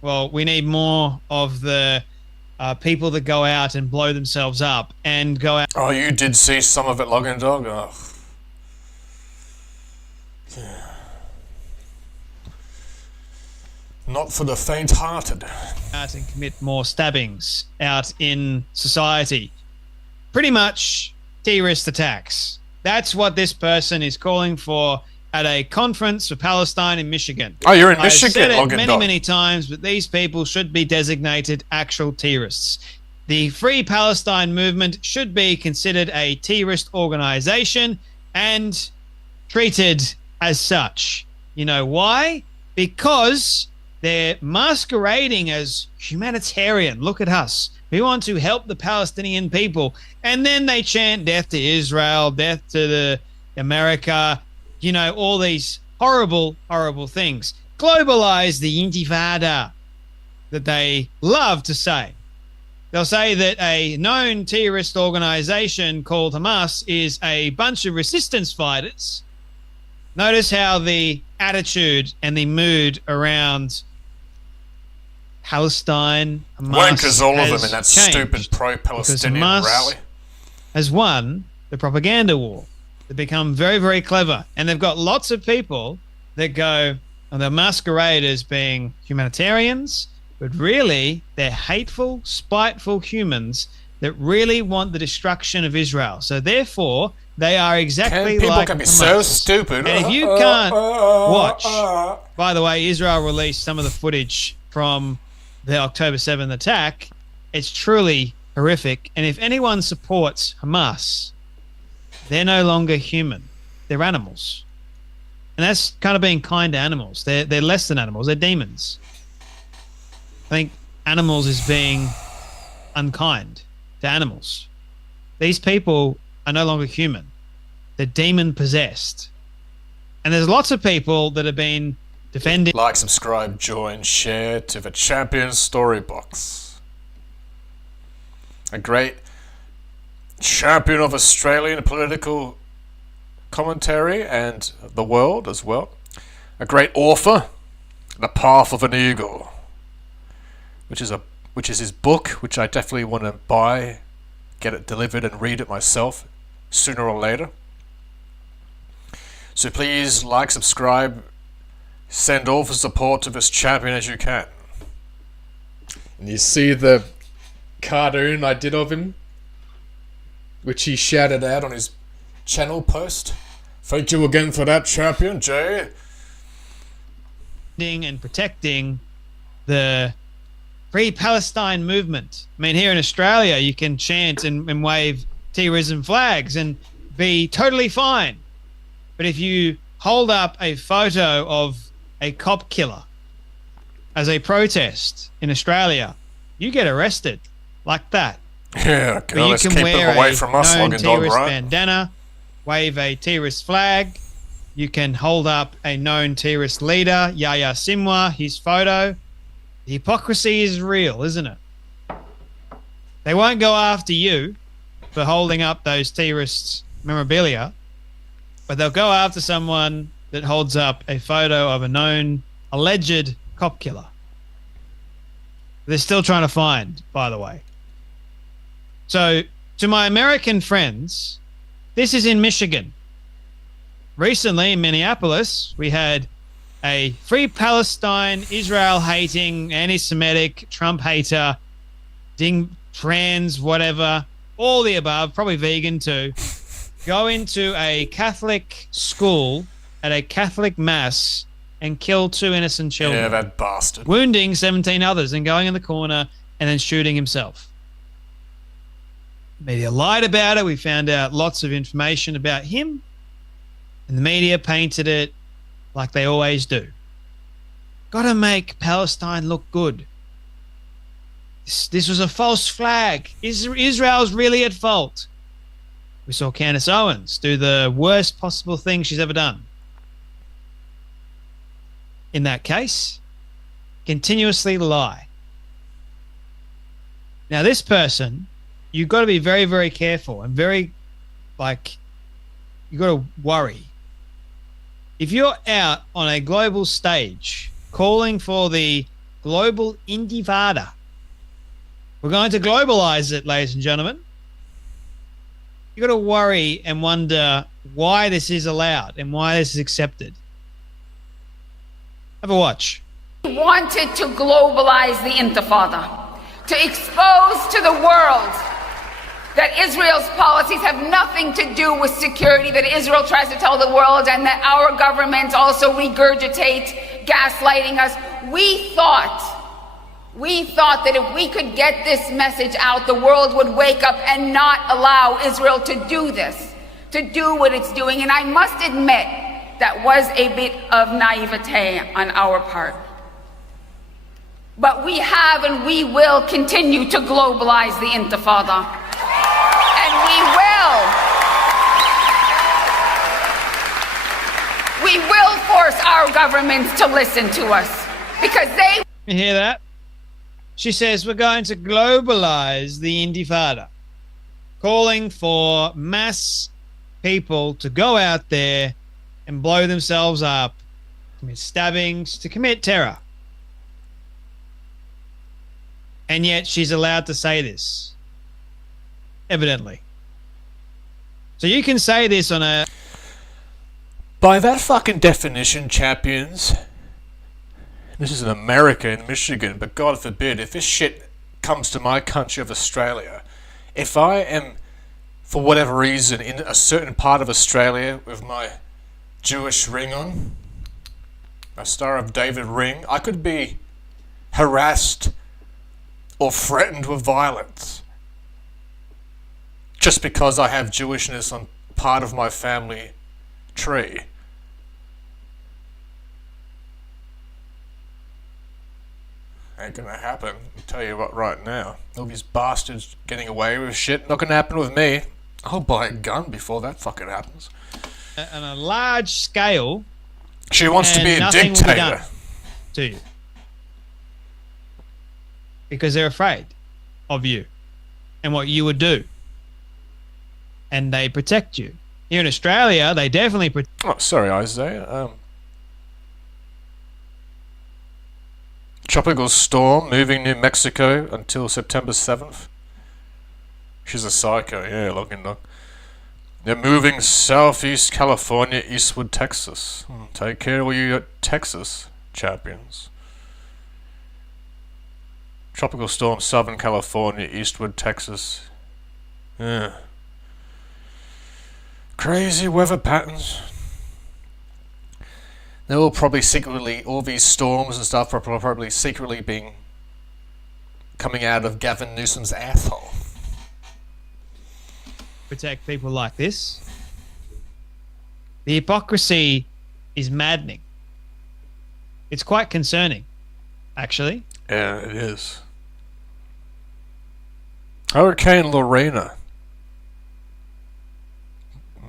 well, we need more of the people that go out and blow themselves up and go out. Oh, you did see some of it, Logan Dog? Oh. Yeah. Not for the faint-hearted. Out and commit more stabbings out in society. Pretty much terrorist attacks. That's what this person is calling for at a conference for Palestine in Michigan. Oh, you're in Michigan? I've said it Logan many, Dog. many times, but these people should be designated actual terrorists. The Free Palestine movement should be considered a terrorist organization and treated as such. You know why? Because they're masquerading as humanitarian. Look at us. We want to help the Palestinian people. And then they chant death to Israel, death to America, you know, all these horrible, horrible things. Globalize the intifada that they love to say. They'll say that a known terrorist organization called Hamas is a bunch of resistance fighters. Notice how the attitude and the mood around Palestine, Hamas Wankers, all of them, in that changed stupid pro-Palestinian because Hamas rally. has won the propaganda war. They've become very, very clever. And they've got lots of people that go, and they're masquerade as being humanitarians, but really they're hateful, spiteful humans that really want the destruction of Israel. So therefore, they are exactly People like can be Hamas. so stupid. And if you can't watch, by the way, Israel released some of the footage from the October 7th attack. It's truly horrific. And if anyone supports Hamas, they're no longer human. They're animals. And that's kind of being kind to animals. They're less than animals. They're demons. I think animals is being unkind to animals. These people are no longer human. They're demon possessed. And there's lots of people that have been defending. Like, subscribe, join, share to the Champion Story Box. A great champion of Australian political commentary and the world as well. A great author, The Path of an Eagle, which is his book, which I definitely want to buy, get it delivered and read it myself sooner or later. So please like, subscribe, send all the support to this champion as you can. And you see the cartoon I did of him, which he shouted out on his channel post. Thank you again for that, champion Jay. And protecting the Free Palestine movement. I mean, here in Australia, you can chant and wave terrorism flags and be totally fine. But if you hold up a photo of a cop killer as a protest in Australia, you get arrested like that. Yeah, okay, you let's can keep wear them away a from us, known Logan Dog, terrorist right? bandana, wave a terrorist flag. You can hold up a known terrorist leader, Yahya Sinwar, his photo. The hypocrisy is real, isn't it? They won't go after you for holding up those terrorists' memorabilia, but they'll go after someone that holds up a photo of a known alleged cop killer. They're still trying to find, by the way. So, to my American friends, this is in Michigan. Recently in Minneapolis, we had a Free Palestine, Israel-hating, anti-Semitic, Trump hater, trans, whatever, all the above, probably vegan too, go into a Catholic school at a Catholic mass and kill 2 innocent children. Yeah, that bastard. Wounding 17 others and going in the corner and then shooting himself. Media lied about it. We found out lots of information about him. And the media painted it like they always do. Got to make Palestine look good. This was a false flag. Israel's really at fault. We saw Candace Owens do the worst possible thing she's ever done. In that case, continuously lie. Now, this person, you've got to be very, very careful and very, you've got to worry. If you're out on a global stage calling for the global Intifada, we're going to globalize it, ladies and gentlemen. You've got to worry and wonder why this is allowed and why this is accepted. Have a watch. We wanted to globalize the Intifada, to expose to the world that Israel's policies have nothing to do with security, that Israel tries to tell the world, and that our government also regurgitate, gaslighting us. We thought that if we could get this message out, the world would wake up and not allow Israel to do this, to do what it's doing. And I must admit, that was a bit of naivete on our part. But we have and we will continue to globalize the Intifada. And we will force our governments to listen to us, because they... You hear that? She says we're going to globalize the Intifada, calling for mass people to go out there and blow themselves up, commit stabbings, to commit terror. And yet she's allowed to say this, evidently. So you can say this on a... By that fucking definition, champions, this is in America, in Michigan, but God forbid, if this shit comes to my country of Australia, if I am, for whatever reason, in a certain part of Australia with my Jewish ring on, a Star of David ring, I could be harassed or threatened with violence just because I have Jewishness on part of my family tree. Ain't gonna happen, I'll tell you what right now. All these bastards getting away with shit, not gonna happen with me. I'll buy a gun before that fucking happens. On a large scale. She wants to be a dictator. To you. Because they're afraid of you and what you would do. And they protect you. Here in Australia, they definitely protect. Oh, sorry, Isaiah. Tropical storm moving New Mexico until September 7th. She's a psycho, yeah, Logan Dog. They're moving southeast California, eastward Texas. Take care, all you Texas champions. Tropical storm, southern California, eastward Texas. Yeah. Crazy weather patterns. They're all probably secretly, all these storms and stuff are probably secretly being coming out of Gavin Newsom's asshole. Protect people like this. The hypocrisy is maddening. It's quite concerning, actually. Yeah, it is. Hurricane Lorena.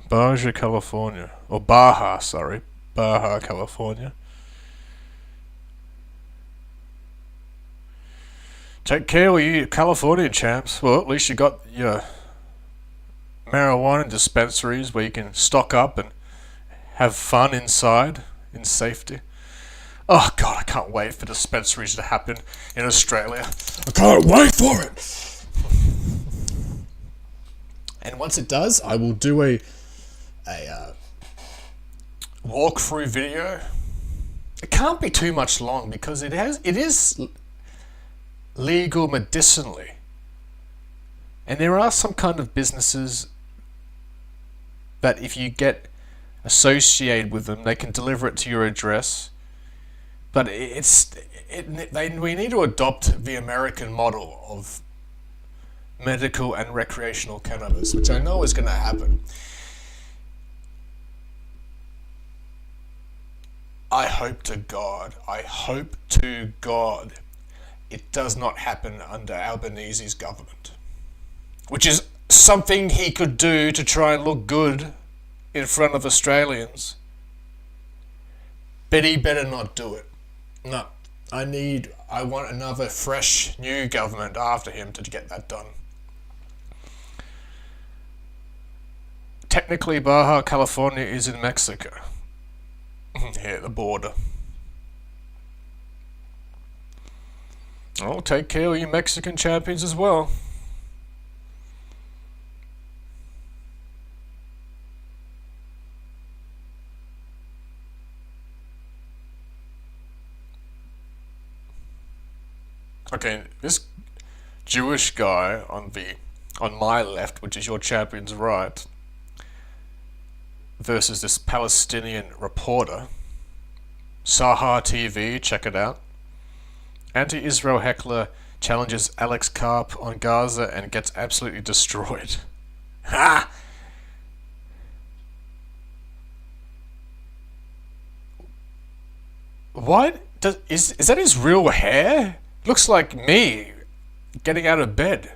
Baja, California. Or Baja, sorry. Baja, California. Take care of you California champs. Well, at least you got your marijuana dispensaries where you can stock up and have fun inside in safety. Oh god, I can't wait for dispensaries to happen in Australia. I can't wait for it. And once it does, I will do a walkthrough video. It can't be too much long because it is legal medicinally. And there are some kind of businesses that if you get associated with them, they can deliver it to your address. But we need to adopt the American model of medical and recreational cannabis, which I know is going to happen. I hope to God it does not happen under Albanese's government. Which is something he could do to try and look good in front of Australians. But he better not do it. No. I want another fresh new government after him to get that done. Technically, Baja California is in Mexico. Here at the border. Oh, take care of you Mexican champions as well. Okay, this Jewish guy on my left, which is your champion's right, versus this Palestinian reporter. Sahar TV, check it out. Anti-Israel heckler challenges Alex Karp on Gaza and gets absolutely destroyed. Ha! What? Is that his real hair? Looks like me getting out of bed.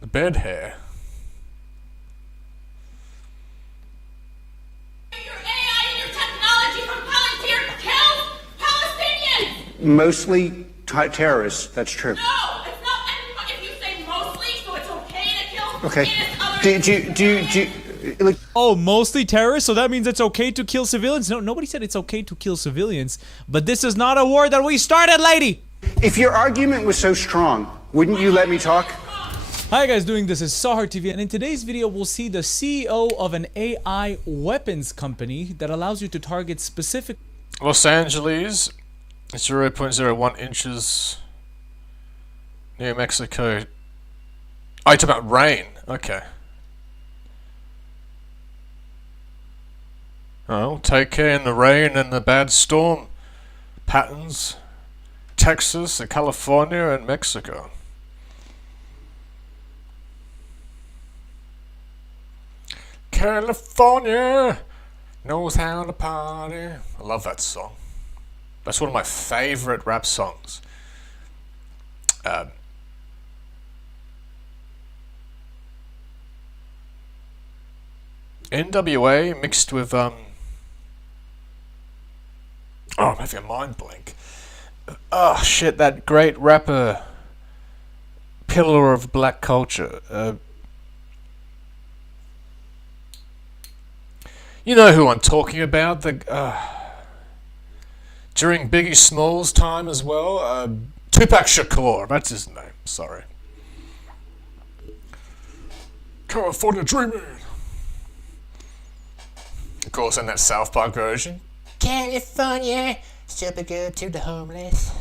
The bed hair. Mostly terrorists, that's true. No, it's not. If you say mostly, so it's okay to kill. Okay. Do you oh, mostly terrorists, so that means it's okay to kill civilians? No, nobody said it's okay to kill civilians. But this is not a war that we started, lady! If your argument was so strong, wouldn't you let me talk? Hi guys, this is Sahar TV, and in today's video we'll see the CEO of an AI weapons company that allows you to target specific... Los Angeles, 0.01 inches near Mexico. Oh, it's about rain. Okay. Oh, take care in the rain and the bad storm patterns. Texas, California, and Mexico. California knows how to party. I love that song. That's one of my favorite rap songs. NWA mixed with oh, I'm having a mind blank. Oh shit, that great rapper, pillar of black culture. You know who I'm talking about. During Biggie Smalls' time as well. Tupac Shakur, that's his name. Sorry. California dreaming. Of course, in that South Park version. California, super good to the homeless.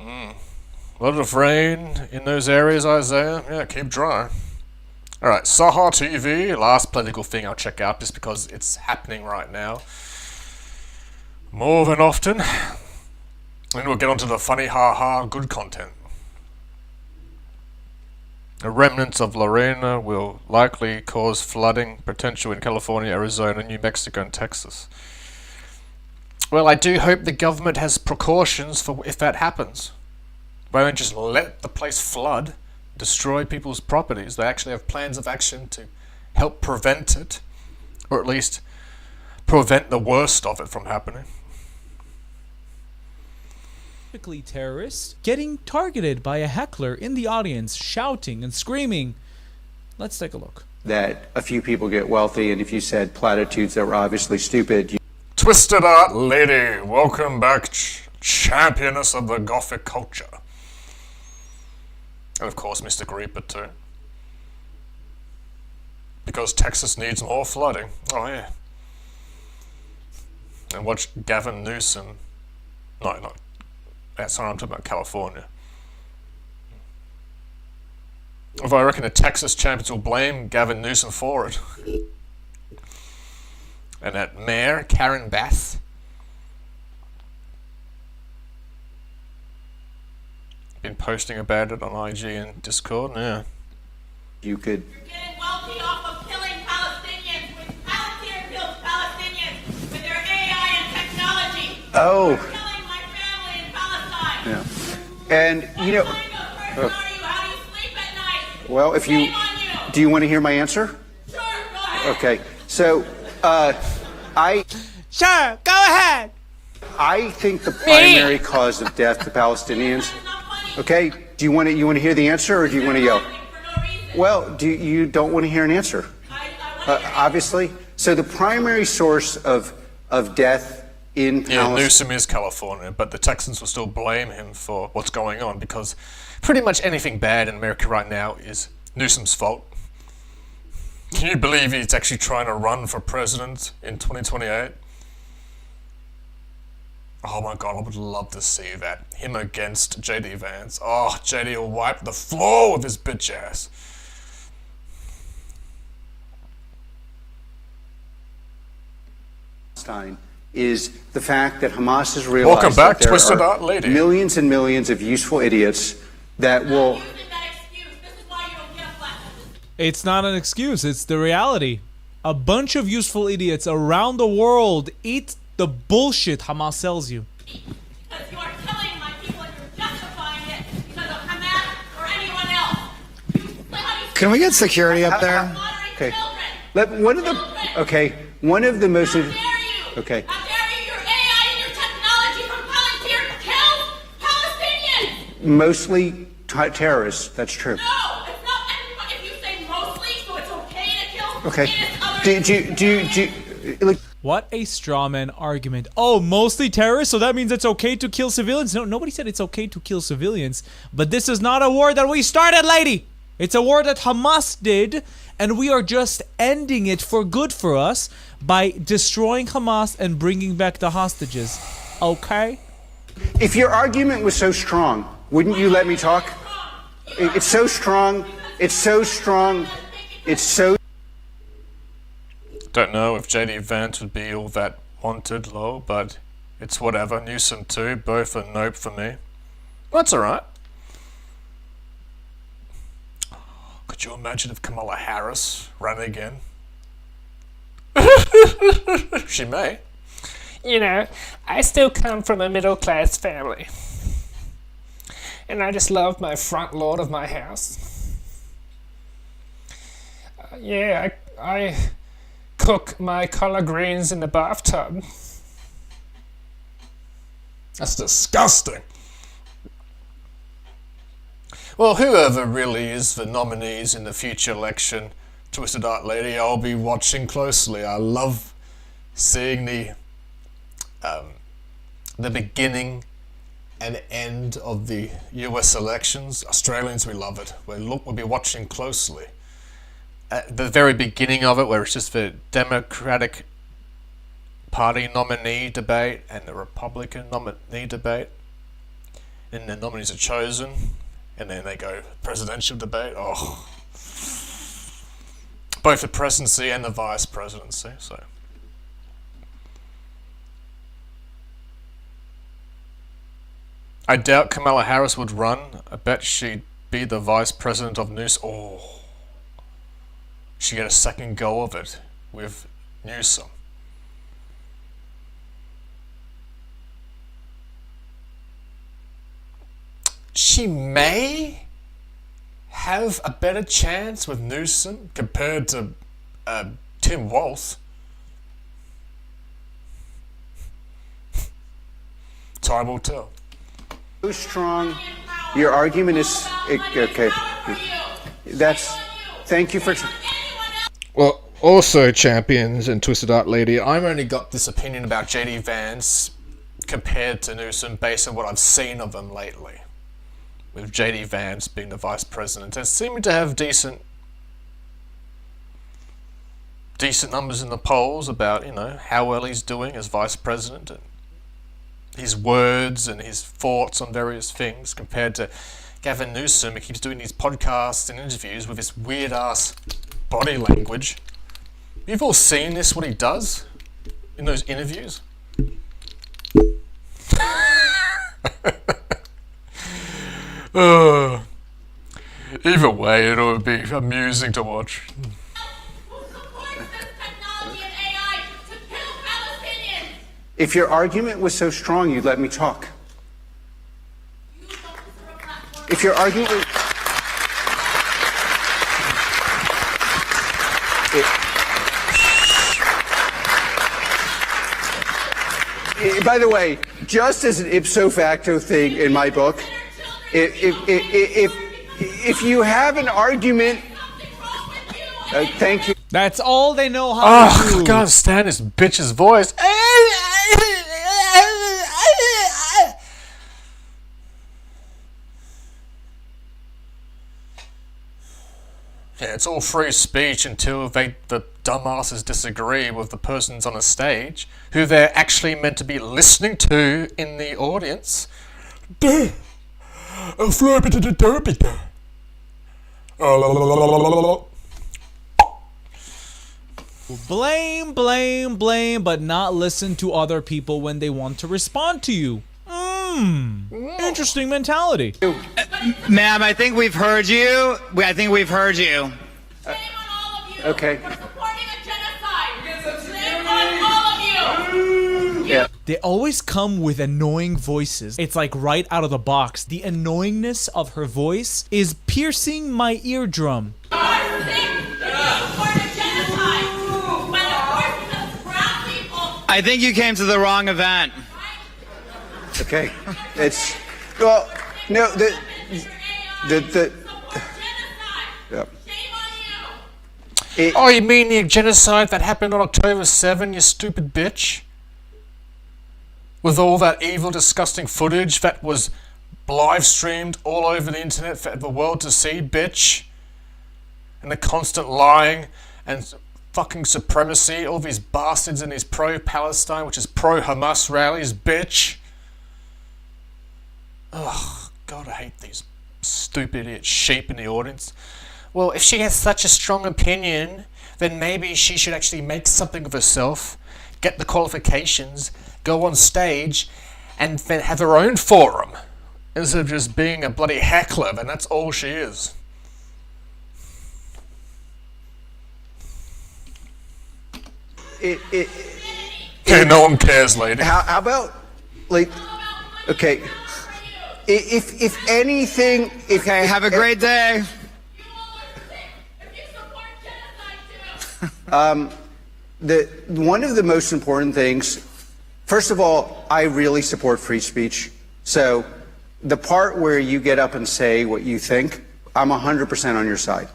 A lot of rain in those areas, Isaiah. Yeah, keep dry. Alright, Saha TV, last political thing I'll check out just because it's happening right now. More than often. And we'll get onto the funny ha-ha good content. The remnants of Lorena will likely cause flooding potential in California, Arizona, New Mexico, and Texas. Well, I do hope the government has precautions for if that happens. They don't just let the place flood, destroy people's properties. They actually have plans of action to help prevent it, or at least prevent the worst of it from happening. Typically terrorists getting targeted by a heckler in the audience, shouting and screaming. Let's take a look. That a few people get wealthy, and if you said platitudes that were obviously stupid, you Twisted Art Lady, welcome back, championess of the Gothic culture. And of course, Mr. Creeper too. Because Texas needs more flooding. Oh yeah. And watch Gavin Newsom. No. Sorry, I'm talking about California. Although I reckon the Texas champions will blame Gavin Newsom for it. And that mayor, Karen Bass. Been posting about it on IG and Discord, yeah. you could. You're getting wealthy off of killing Palestinians with Palantir kills Palestinians with their AI and technology. Oh. You're killing my family in Palestine. Yeah. And you know. How do you sleep at night? Well, if you do, you want to hear my answer? Sure, go ahead. Okay. So, Sure, go ahead. I think the primary cause of death to Palestinians. Okay. Do you want to hear the answer, or do you want to yell? Well, you don't want to hear an answer? Obviously. So the primary source of death in Yeah, Palestine. Newsom is California, but the Texans will still blame him for what's going on because pretty much anything bad in America right now is Newsom's fault. Can you believe he's actually trying to run for president in 2028? Oh my god, I would love to see that. Him against JD Vance. Oh, JD will wipe the floor with his bitch ass. Is the fact that Hamas has realized Welcome back, that there Twisted are Art Lady. millions and millions of useful idiots that will. It's not an excuse, it's the reality. A bunch of useful idiots around the world eat the bullshit Hamas sells you. Because you are killing my people and you're justifying it because of Hamas or anyone else. Can we get security up there? Okay. One of the most. Okay. How dare you? Your AI and your technology from Palantir kills Palestinians. Mostly terrorists. That's true. No, it's not everybody. If you say mostly, so it's okay to kill. Okay. Do you What a strawman argument. Oh, mostly terrorists, so that means it's okay to kill civilians? No, nobody said it's okay to kill civilians. But this is not a war that we started, lady! It's a war that Hamas did, and we are just ending it for good for us by destroying Hamas and bringing back the hostages. Okay? If your argument was so strong, wouldn't you let me talk? It's so strong. It's so strong. It's so. Don't know if JD Vance would be all that wanted, lol, but it's whatever. Newsom too, both a nope for me. That's alright. Could you imagine if Kamala Harris ran again? She may. You know, I still come from a middle-class family. And I just love my front lawn of my house. Yeah, I cook my collard greens in the bathtub. That's disgusting. Well, whoever really is the nominees in the future election, Twisted Art Lady, I'll be watching closely. I love seeing the beginning an end of the US elections, Australians, we love it. We'll be watching closely. At the very beginning of it, where it's just the Democratic Party nominee debate and the Republican nominee debate, and the nominees are chosen, and then they go presidential debate. Oh, both the presidency and the vice presidency. So I doubt Kamala Harris would run. I bet she'd be the vice president of Newsom. Oh, she'd get a second go of it with Newsom. She may have a better chance with Newsom compared to Tim Walz. Time will tell. So strong. Your argument is okay. Thank you for. Well, also, champions and Twisted Art Lady, I've only got this opinion about JD Vance compared to Newsom based on what I've seen of him lately. With JD Vance being the vice president and seeming to have decent numbers in the polls about, how well he's doing as vice president and his words and his thoughts on various things, compared to Gavin Newsom, who keeps doing these podcasts and interviews with this weird ass body language. You've all seen this, what he does in those interviews? Either way, it'll be amusing to watch. If your argument was so strong, you'd let me talk. If your argument was... By the way, just as an ipso facto thing in my book, if you have an argument, thank you. That's all they know how to do. I can't stand this bitch's voice. Yeah, it's all free speech until the dumbasses disagree with the persons on the stage who they're actually meant to be listening to in the audience. Blame, blame, blame, but not listen to other people when they want to respond to you. Interesting mentality. Ma'am, I think we've heard you. I think we've heard you. Okay. Yeah. They always come with annoying voices. It's like right out of the box. The annoyingness of her voice is piercing my eardrum. I think you came to the wrong event. Okay. It's... Well, no, yeah. Oh, you mean the genocide that happened on October 7, you stupid bitch? With all that evil, disgusting footage that was live streamed all over the internet for the world to see, bitch? And the constant lying and fucking supremacy, all these bastards in these pro-Palestine, which is pro-Hamas rallies, bitch? Ugh, God, I hate these stupid idiot sheep in the audience. Well, if she has such a strong opinion, then maybe she should actually make something of herself, get the qualifications, go on stage, and then have her own forum, instead of just being a bloody heckler, and that's all she is. Okay, no one cares, lady. How about, like, okay, if anything... Okay, have a great day. One of the most important things, first of all, I really support free speech. So the part where you get up and say what you think, I'm 100% on your side.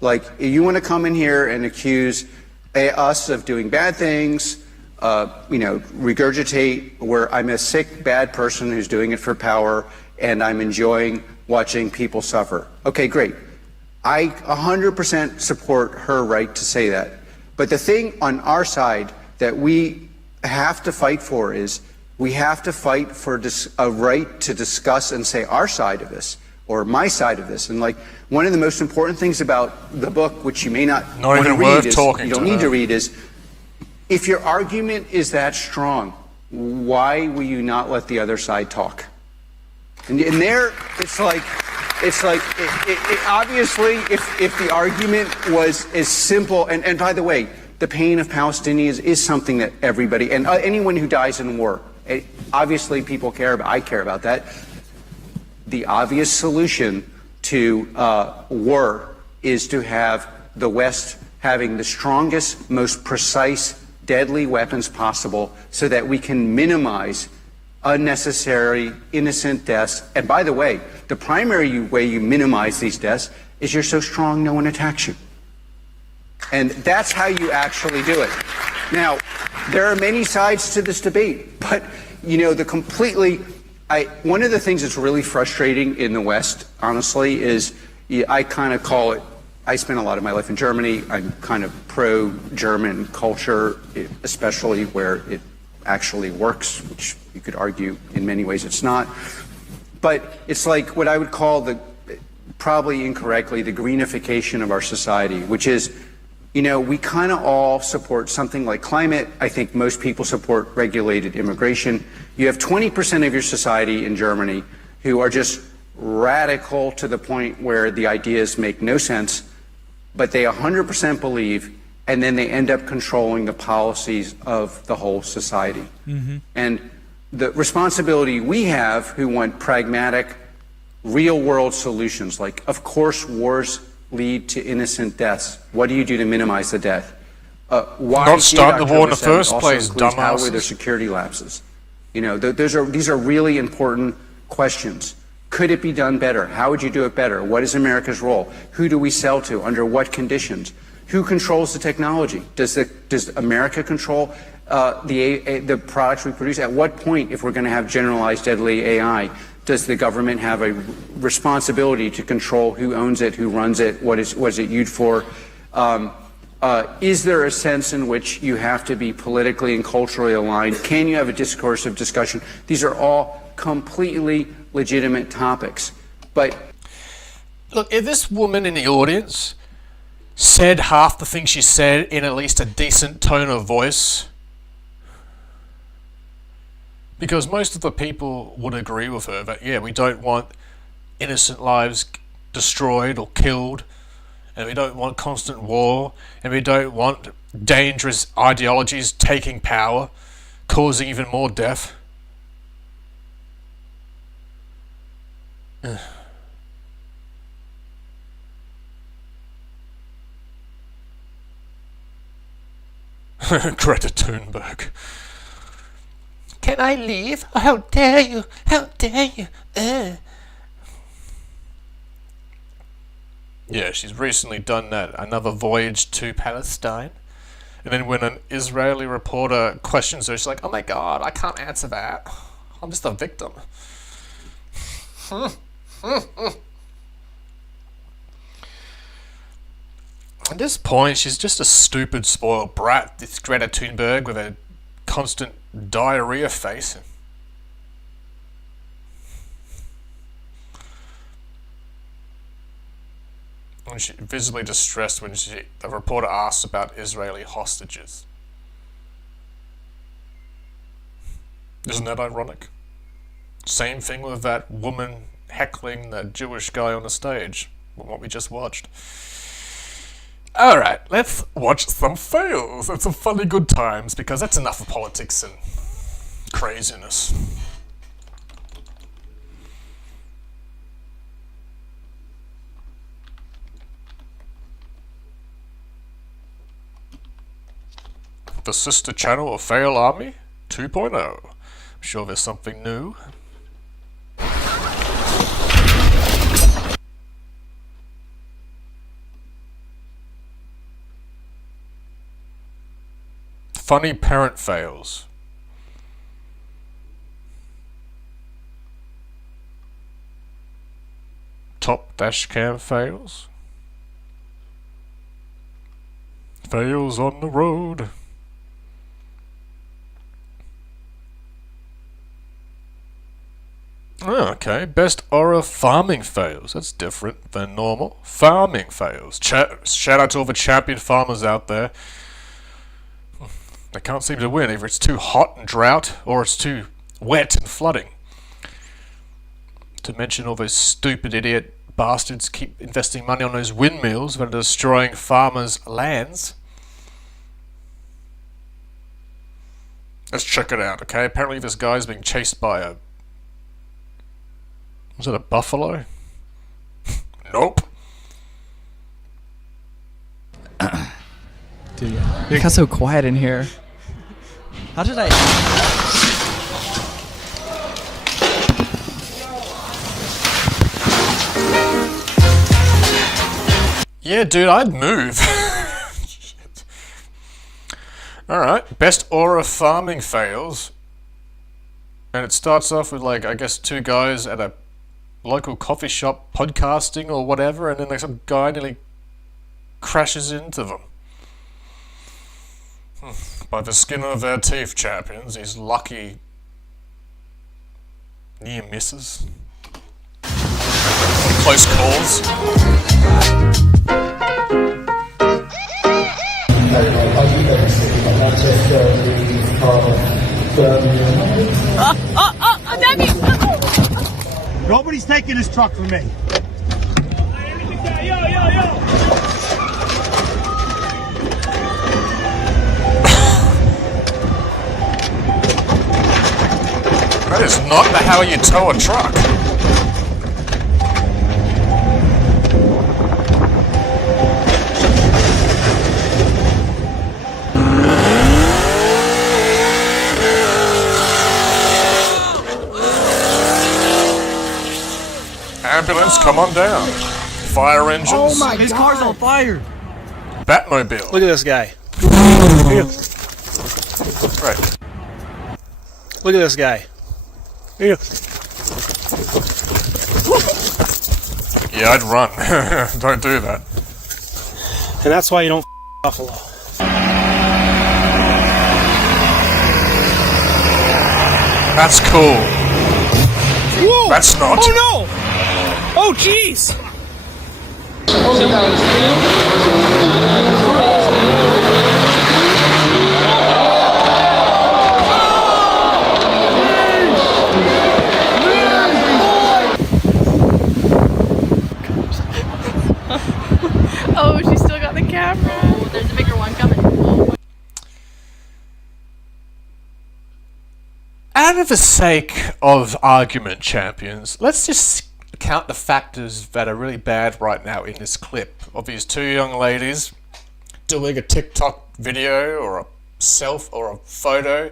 Like, if you want to come in here and accuse us of doing bad things, regurgitate where I'm a sick, bad person who's doing it for power and I'm enjoying watching people suffer. Okay, great. I 100% support her right to say that. But the thing on our side that we have to fight for is we have to fight for a right to discuss and say our side of this or my side of this. And like one of the most important things about the book, which you may not want to read, is, you don't need to read, is if your argument is that strong, why will you not let the other side talk? And there, it's like obviously, if the argument was as simple, and by the way, the pain of Palestinians is something that everybody, and anyone who dies in war, obviously people care about, I care about that. The obvious solution to war is to have the West having the strongest, most precise, deadly weapons possible so that we can minimize unnecessary innocent deaths. And by the way, the primary way you minimize these deaths is you're so strong no one attacks you. And that's how you actually do it. Now, there are many sides to this debate, but one of the things that's really frustrating in the West, honestly, is I kind of call it, I spent a lot of my life in Germany. I'm kind of pro-German culture, especially where it actually works, which you could argue in many ways it's not. But it's like what I would call probably incorrectly, the greenification of our society, which is, we kind of all support something like climate. I think most people support regulated immigration. You have 20% of your society in Germany who are just radical to the point where the ideas make no sense, but they 100% believe, and then they end up controlling the policies of the whole society. Mm-hmm. And the responsibility we have who want pragmatic, real-world solutions, like, of course, wars lead to innocent deaths. What do you do to minimize the death? Why not start the war in the first place, dumbasses? How were there security lapses? These are really important questions. Could it be done better? How would you do it better? What is America's role? Who do we sell to? Under what conditions? Who controls the technology? Does America control the products we produce? At what point, if we're going to have generalized deadly AI, does the government have a responsibility to control who owns it, who runs it, what is it used for? Is there a sense in which you have to be politically and culturally aligned? Can you have a discoursive discussion? These are all completely legitimate topics. But look, if this woman in the audience said half the things she said in at least a decent tone of voice, because most of the people would agree with her that, yeah, we don't want innocent lives destroyed or killed, and we don't want constant war, and we don't want dangerous ideologies taking power, causing even more death. Greta Thunberg. Can I leave? How dare you? How dare you? Yeah, she's recently done that, another voyage to Palestine. And then when an Israeli reporter questions her, she's like, oh my god, I can't answer that. I'm just a victim. At this point, she's just a stupid, spoiled brat, this Greta Thunberg with a constant diarrhea face. And she's visibly distressed when the reporter asks about Israeli hostages. Isn't that ironic? Same thing with that woman heckling that Jewish guy on the stage, what we just watched. Alright, let's watch some fails and some funny good times, because that's enough of politics and craziness. The sister channel of Fail Army 2.0. I'm sure there's something new. Funny parent fails. Top dash cam fails. Fails on the road. Oh, okay, best aura farming fails. That's different than normal. Farming fails. Shout out to all the champion farmers out there. They can't seem to win. Either it's too hot and drought, or it's too wet and flooding. To mention all those stupid idiot bastards keep investing money on those windmills that are destroying farmers' lands. Let's check it out, okay? Apparently this guy's being chased by a... Was it a buffalo? Nope. Dude, it got so quiet in here. How did I... Yeah, dude, I'd move. Shit. Alright, best aura farming fails. And it starts off with, like, I guess 2 guys at a local coffee shop podcasting or whatever, and then like some guy nearly crashes into them. By the skin of their teeth, champions. These lucky near misses. Close calls. Nobody's taking this truck from me. That is not how you tow a truck. Ambulance, come on down. Fire engines. Oh my God. His car's on fire. Batmobile. Look at this guy. Right. Look at this guy. Here. Yeah, I'd run. Don't do that. And that's why you don't Buffalo. That's cool. Whoa! That's not. Oh no! Oh jeez! Oh, she still got the camera. Oh, there's a bigger one coming. Oh. Out of the sake of argument, champions, let's just count the factors that are really bad right now in this clip of these 2 young ladies doing a TikTok video or a photo.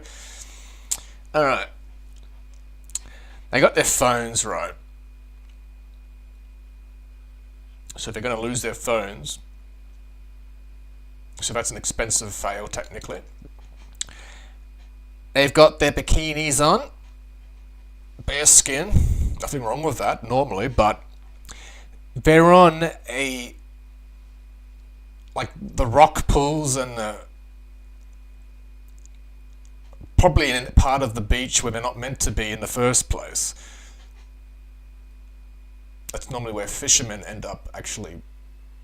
Alright. They got their phones right. So they're going to lose their phones. So that's an expensive fail, technically. They've got their bikinis on. Bare skin. Nothing wrong with that, normally, but they're on like the rock pools and probably in part of the beach where they're not meant to be in the first place. That's normally where fishermen end up actually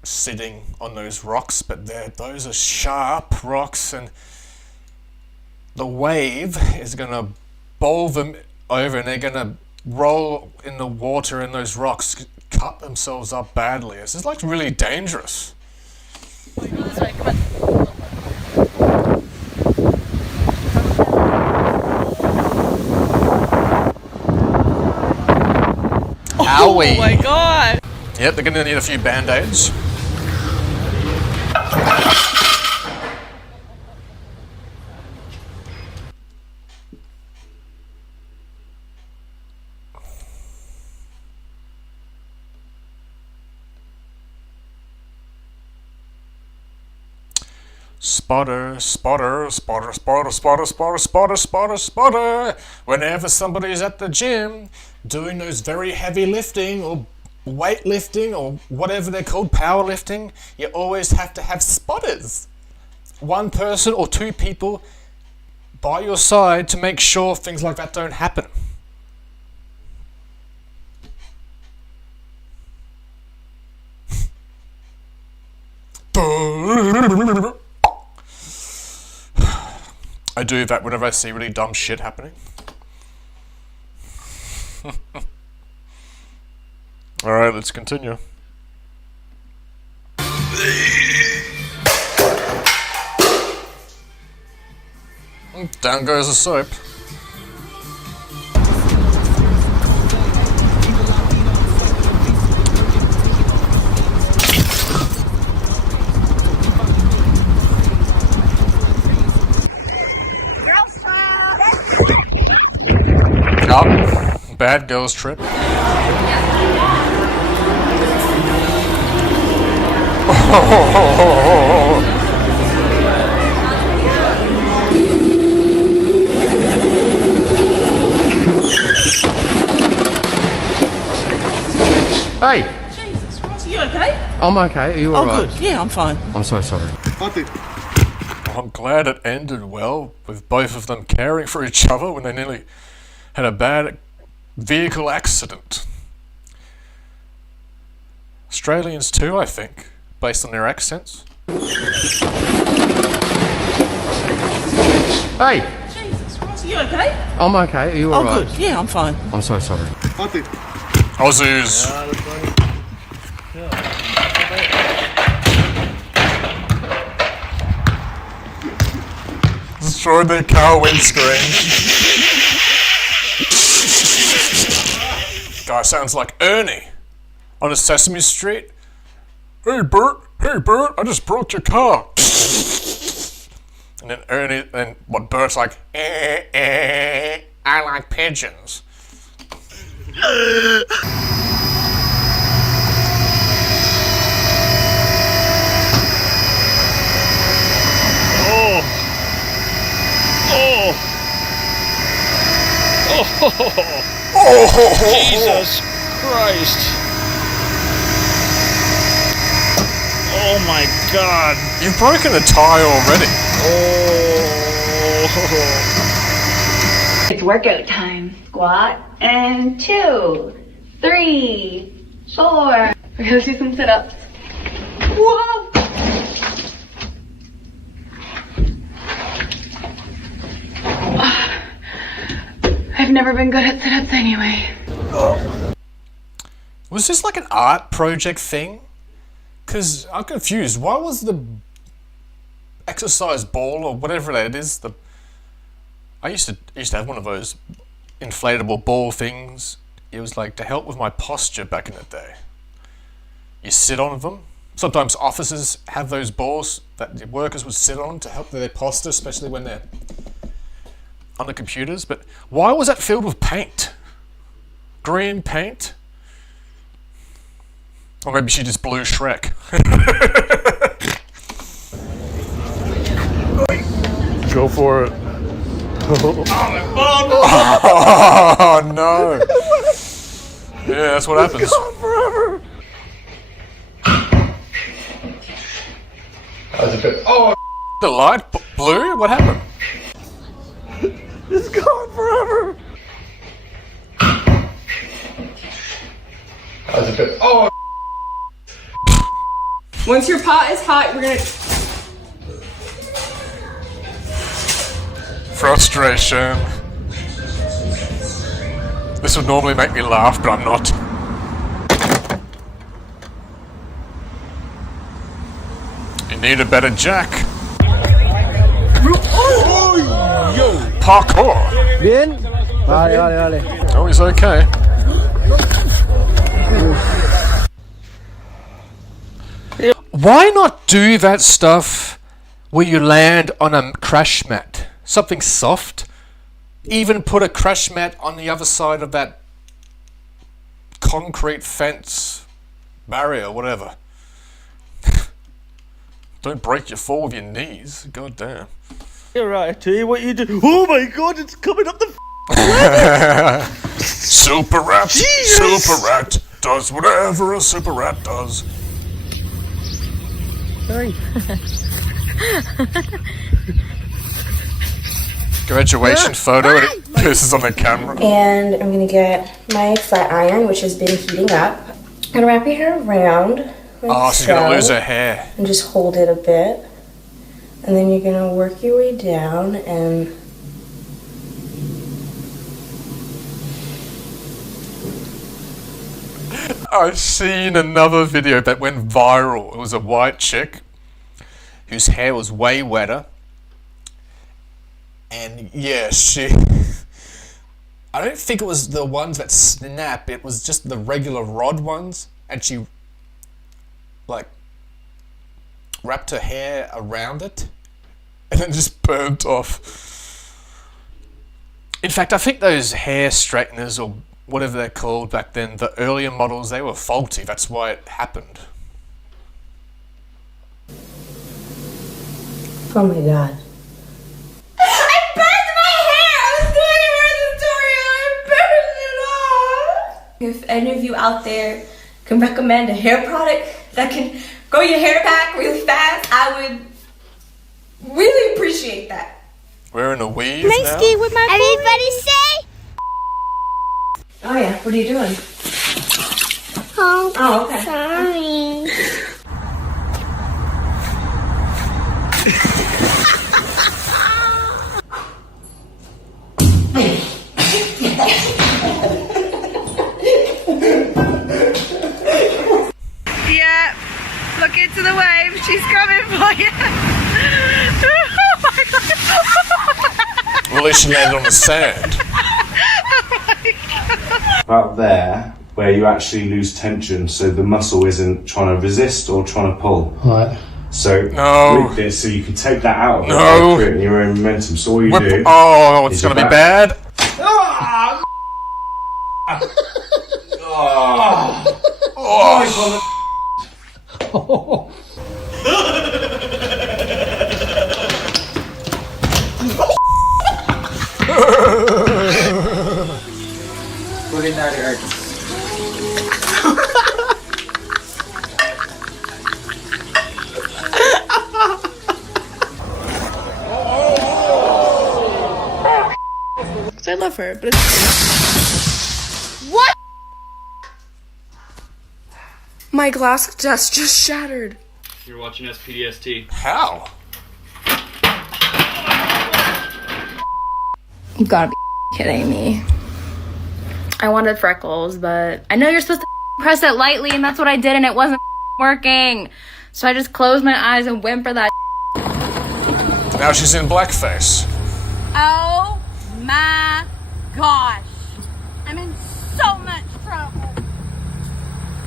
sitting on those rocks, but those are sharp rocks, and the wave is going to bowl them over, and they're going to roll in the water, and those rocks cut themselves up badly. This is like really dangerous. Owie. Oh my God. Yep, they're going to need a few band-aids. Spotter, spotter, spotter, spotter, spotter, spotter, spotter, spotter, spotter. Whenever somebody's at the gym doing those very heavy lifting or weightlifting or whatever they're called, powerlifting, you always have to have spotters. One person or two people by your side to make sure things like that don't happen. I do that whenever I see really dumb shit happening. Alright, let's continue. Down goes the soap. Oh, bad girls trip. Hey! Jesus, Ross, are you okay? I'm okay. Are you alright? Good. Yeah, I'm fine. I'm so sorry. I'm glad it ended well, with both of them caring for each other when they nearly had a bad vehicle accident. Australians too, I think, based on their accents. Hey! Jesus, Ross, are you okay? I'm okay. Are you alright? Good. Yeah, I'm fine. I'm so sorry. Aussies! Destroyed their car windscreen. Guy sounds like Ernie on a Sesame Street. Hey Bert, I just brought your car. And then Ernie, and what Bert's like, I like pigeons. Jesus Christ. Oh my God. You've broken a tie already. It's workout time. Squat and 2, 3, 4. We're gonna do some sit-ups. Whoa! I've never been good at sit-ups anyway. Was this like an art project thing? Because I'm confused. Why was the exercise ball or whatever that is? I used to have one of those inflatable ball things. It was like to help with my posture back in the day. You sit on them. Sometimes offices have those balls that the workers would sit on to help their posture, especially when they're on the computers. But why was that filled with paint? Green paint? Or maybe she just blew Shrek. Go for it. Oh no! Yeah, that's what happens. Forever. Oh, the light blew? What happened? It's gone forever. Oh. Once your pot is hot, we're gonna. Frustration. This would normally make me laugh, but I'm not. You need a better jack. Parkour. Bien. Vale. Oh, he's okay. Why not do that stuff where you land on a crash mat? Something soft. Even put a crash mat on the other side of that concrete fence barrier, whatever. Don't break your fall with your knees. God damn. You're right, I tell you what you do. Oh my god, it's coming up the Super rat. Jesus! Super rat does whatever a super rat does. Sorry. Graduation photo. This is on the camera. And I'm gonna get my flat iron, which has been heating up. I'm gonna wrap your hair around. Like Oh, she's gonna lose her hair. And just hold it a bit. And then you're gonna work your way down and I've seen another video that went viral. It was a white chick whose hair was way wetter. And yeah, I don't think it was the ones that snap, it was just the regular rod ones. And she, like, wrapped her hair around it and then just burnt off. In fact, I think those hair straighteners or whatever they're called back then, the earlier models, they were faulty. That's why it happened. oh my god. I burned my hair! I was doing a hair tutorial! I burned it off! If any of you out there can recommend a hair product that can grow your hair back really fast, I would really appreciate that. We're in a weave Can I now. ski with my Everybody say Oh yeah, what are you doing? home. Oh, okay. Sorry. Yeah, look into the wave. She's coming for you. Oh my god. Well, at least she landed on the sand. About there, where you actually lose tension, so the muscle isn't trying to resist or trying to pull. Right. So No. with this, so you can take that out of it No. by creating your own momentum. So all you do. Oh, it's is gonna your be back- bad. Oh. Put in that earth. I love her, but it's... What? My glass just shattered. You're watching SPDST. How? You gotta be kidding me. I wanted freckles, but I know you're supposed to press it lightly, and that's what I did, and it wasn't working. So I just closed my eyes and went for that. Now she's in blackface. Oh my gosh. I'm in so much trouble.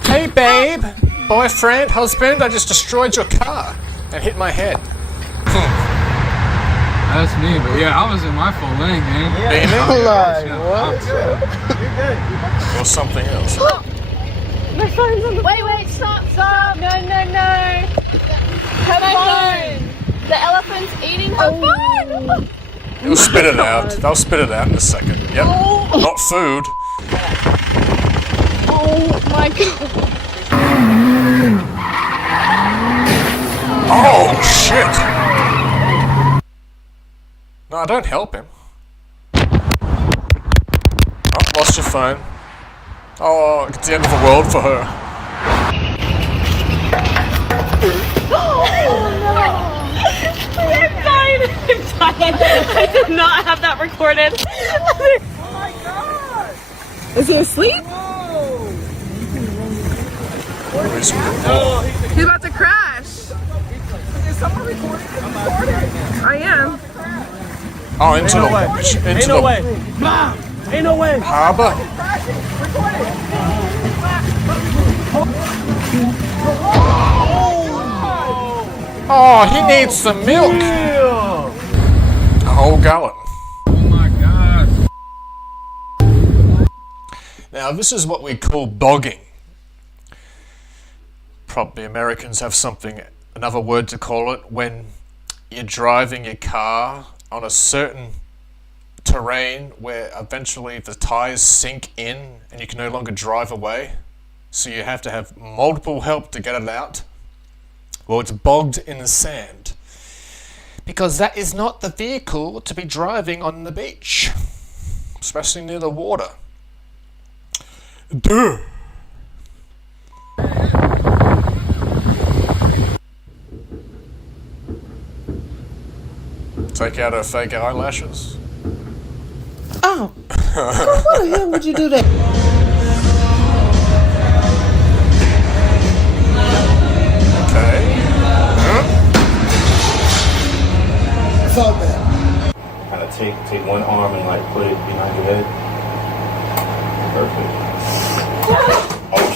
Hey, babe. Boyfriend, husband, I just destroyed your car and hit my head. That's me, but yeah, I was in my full lane, man. Ain't it? What? Or something else. My phone's on the... Wait, stop. No. Her phone. The elephant's eating her phone. They'll spit it out. They'll spit it out in a second. Yep. Not food. Oh my god. Oh, shit. No, don't help him. Oh, lost your phone. Oh, it's the end of the world for her. Oh no. I'm dying. I did not have that recorded. Oh my god. Is he asleep? He's about to crash. Is someone recording? I am. Oh, into the Ain't no way. Mom, ain't no way. Harbor. Oh, he needs some milk. A whole gallon. Oh my god. Now, this is what we call bogging. Probably Americans have something another word to call it, when you're driving your car on a certain terrain where eventually the tires sink in and you can no longer drive away, so you have to have multiple help to get it out. Well, it's bogged in the sand, because that is not the vehicle to be driving on the beach, especially near the water. Duh. Take out her fake eyelashes. Oh. Why the hell would you do that? Okay. Kind of take one arm and like put it behind your head. Perfect. Oh,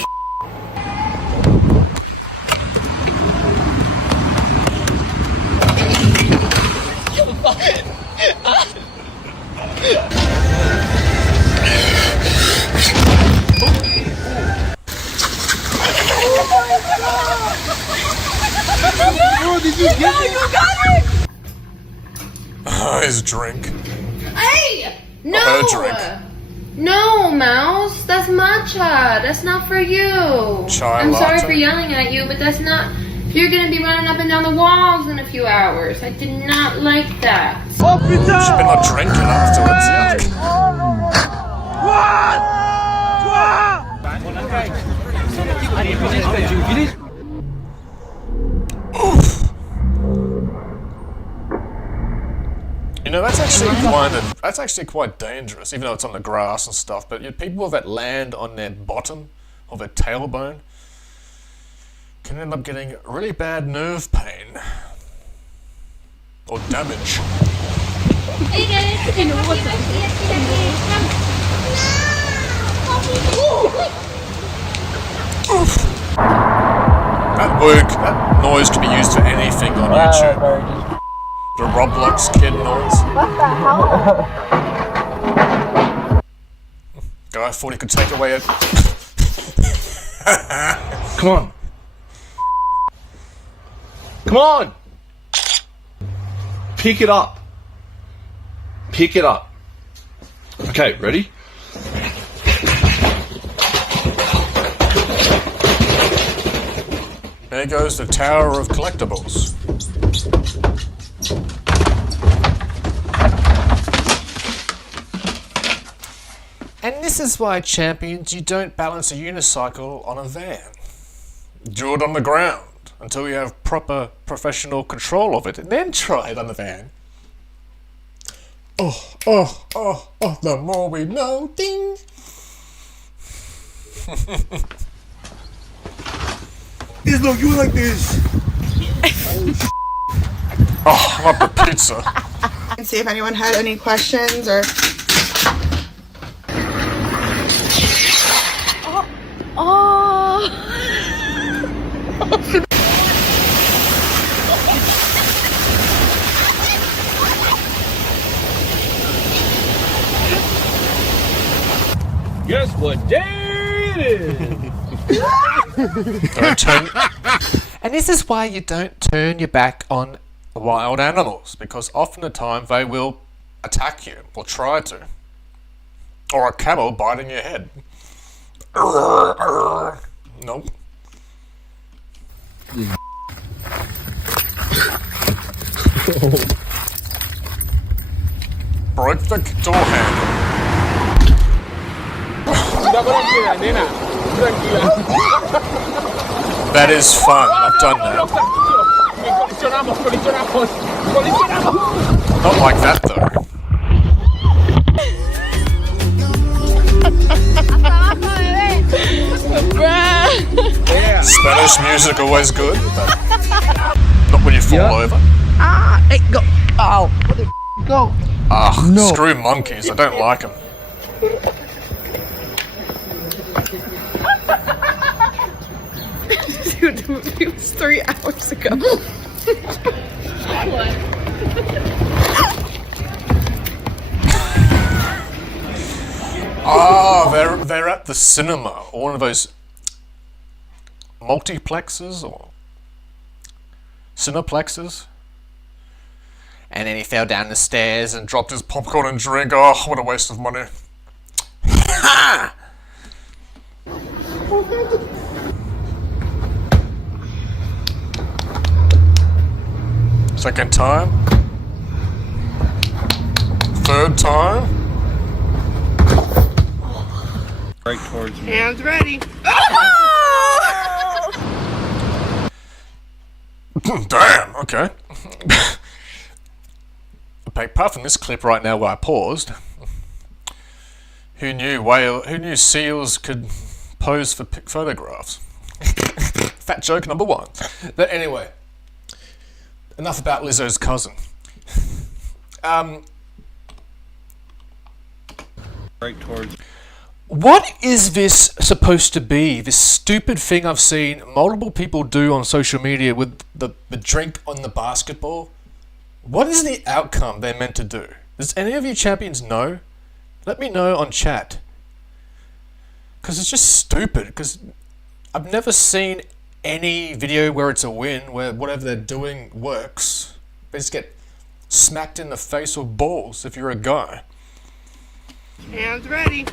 Oh, did you get it? You got it! His drink. Hey! No! Her drink. No, Mouse. That's matcha. That's not for you. Chai I'm sorry latte? for yelling at you, but that's not... You're gonna be running up and down the walls in a few hours. I did not like that. She's been not drinking afterwards. You know, that's actually quite dangerous, even though it's on the grass and stuff. But people that land on their bottom or their tailbone can end up getting really bad nerve pain or damage. That noise can be used for anything on YouTube. The Roblox kid noise. What the hell? Guy thought he could take away it. Come on. Come on! Pick it up. Pick it up. Okay, ready? There goes the Tower of Collectibles. And this is why, champions, you don't balance a unicycle on a van. Do it on the ground until you have proper professional control of it, and then try it on the van. Oh, the more we know, ding! There's no you like this. Oh, I love the pizza. And see if anyone had any questions or... Guess what day it is? Don't turn. And this is why you don't turn your back on wild animals, because often the time they will attack you, or try to. Or a camel biting your head. Nope. Break the door handle. That is fun. I've done that. Not like that though. Spanish music always good, but not when you fall over. Hey, go. Oh, go. Ah, no. Screw monkeys. I don't like them. Dude, the movie was 3 hours ago. They're at the cinema, or one of those multiplexes, or cineplexes. And then he fell down the stairs and dropped his popcorn and drink. Oh, what a waste of money. Ha! Second time. Third time. Right towards me. Hands ready. Damn, okay. Apart from this clip right now where I paused, who knew seals could pose for photographs? Fat joke number one. But anyway, enough about Lizzo's cousin. Right towards. What is this supposed to be? This stupid thing I've seen multiple people do on social media with the drink on the basketball? What is the outcome they're meant to do? Does any of you champions know? Let me know on chat. Because it's just stupid. Because I've never seen any video where it's a win, where whatever they're doing works. They just get smacked in the face with balls if you're a guy. Hands ready.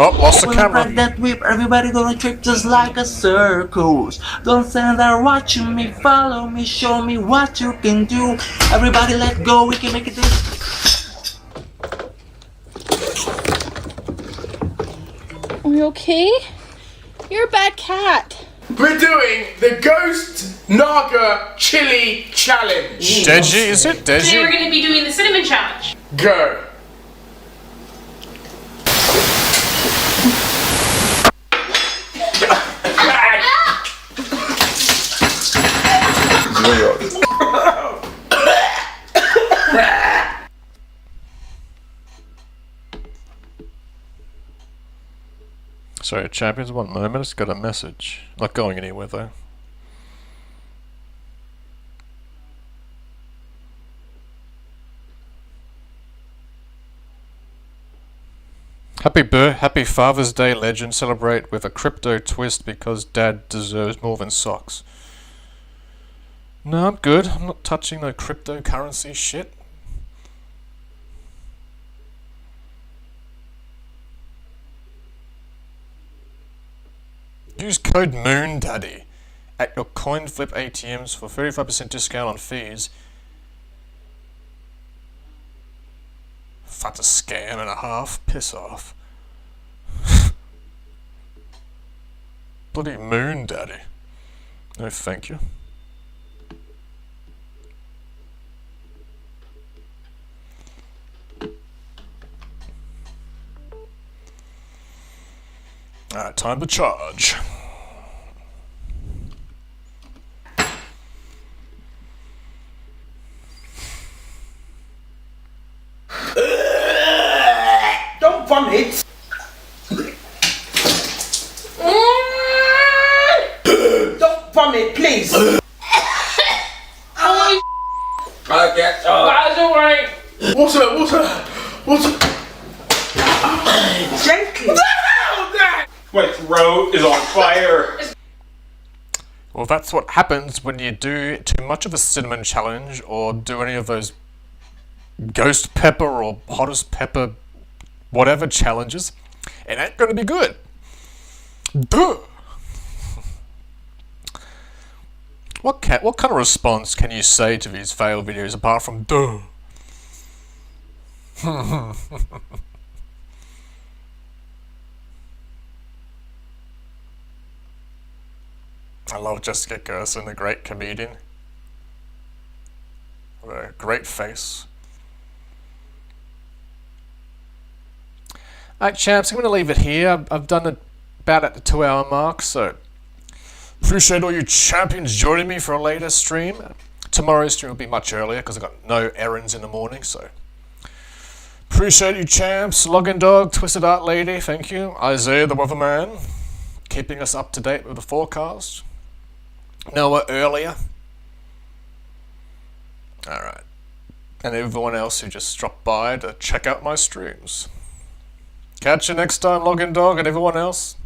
Oh, lost the camera. Ride that whip, everybody gonna trip just like a circus. Don't stand there watching me, follow me, show me what you can do. Everybody let go, we can make it this. Are you okay? You're a bad cat. We're doing the Ghost Naga Chili Challenge. Deji, is it? Deji? Today we're going to be doing the cinnamon challenge. Go. Sorry, champions, 1 moment, it's got a message. Not going anywhere though. Happy Father's Day, legend. Celebrate with a crypto twist because dad deserves more than socks. No, I'm good. I'm not touching no cryptocurrency shit. Use code MOONDADDY at your CoinFlip ATMs for 35% discount on fees. That's a scam and a half. Piss off. Bloody MoonDaddy. No thank you. Alright, time to charge. Don't vomit. Don't vomit, please. I get That's alright. Water. Gently. My throat is on fire. Well, that's what happens when you do too much of a cinnamon challenge or do any of those ghost pepper or hottest pepper whatever challenges. It ain't gonna be good. Duh. What kind of response can you say to these fail videos apart from duh? I love Jessica Gerson, the great comedian. With a great face. Alright champs, I'm going to leave it here. I've done it about at the 2-hour mark, so appreciate all you champions joining me for a later stream. Tomorrow's stream will be much earlier because I've got no errands in the morning, so appreciate you champs. Login Dog, Twisted Art Lady, thank you. Isaiah the Weatherman, keeping us up to date with the forecast. Noah earlier. Alright. And everyone else who just dropped by to check out my streams. Catch you next time, Login Dog, and everyone else.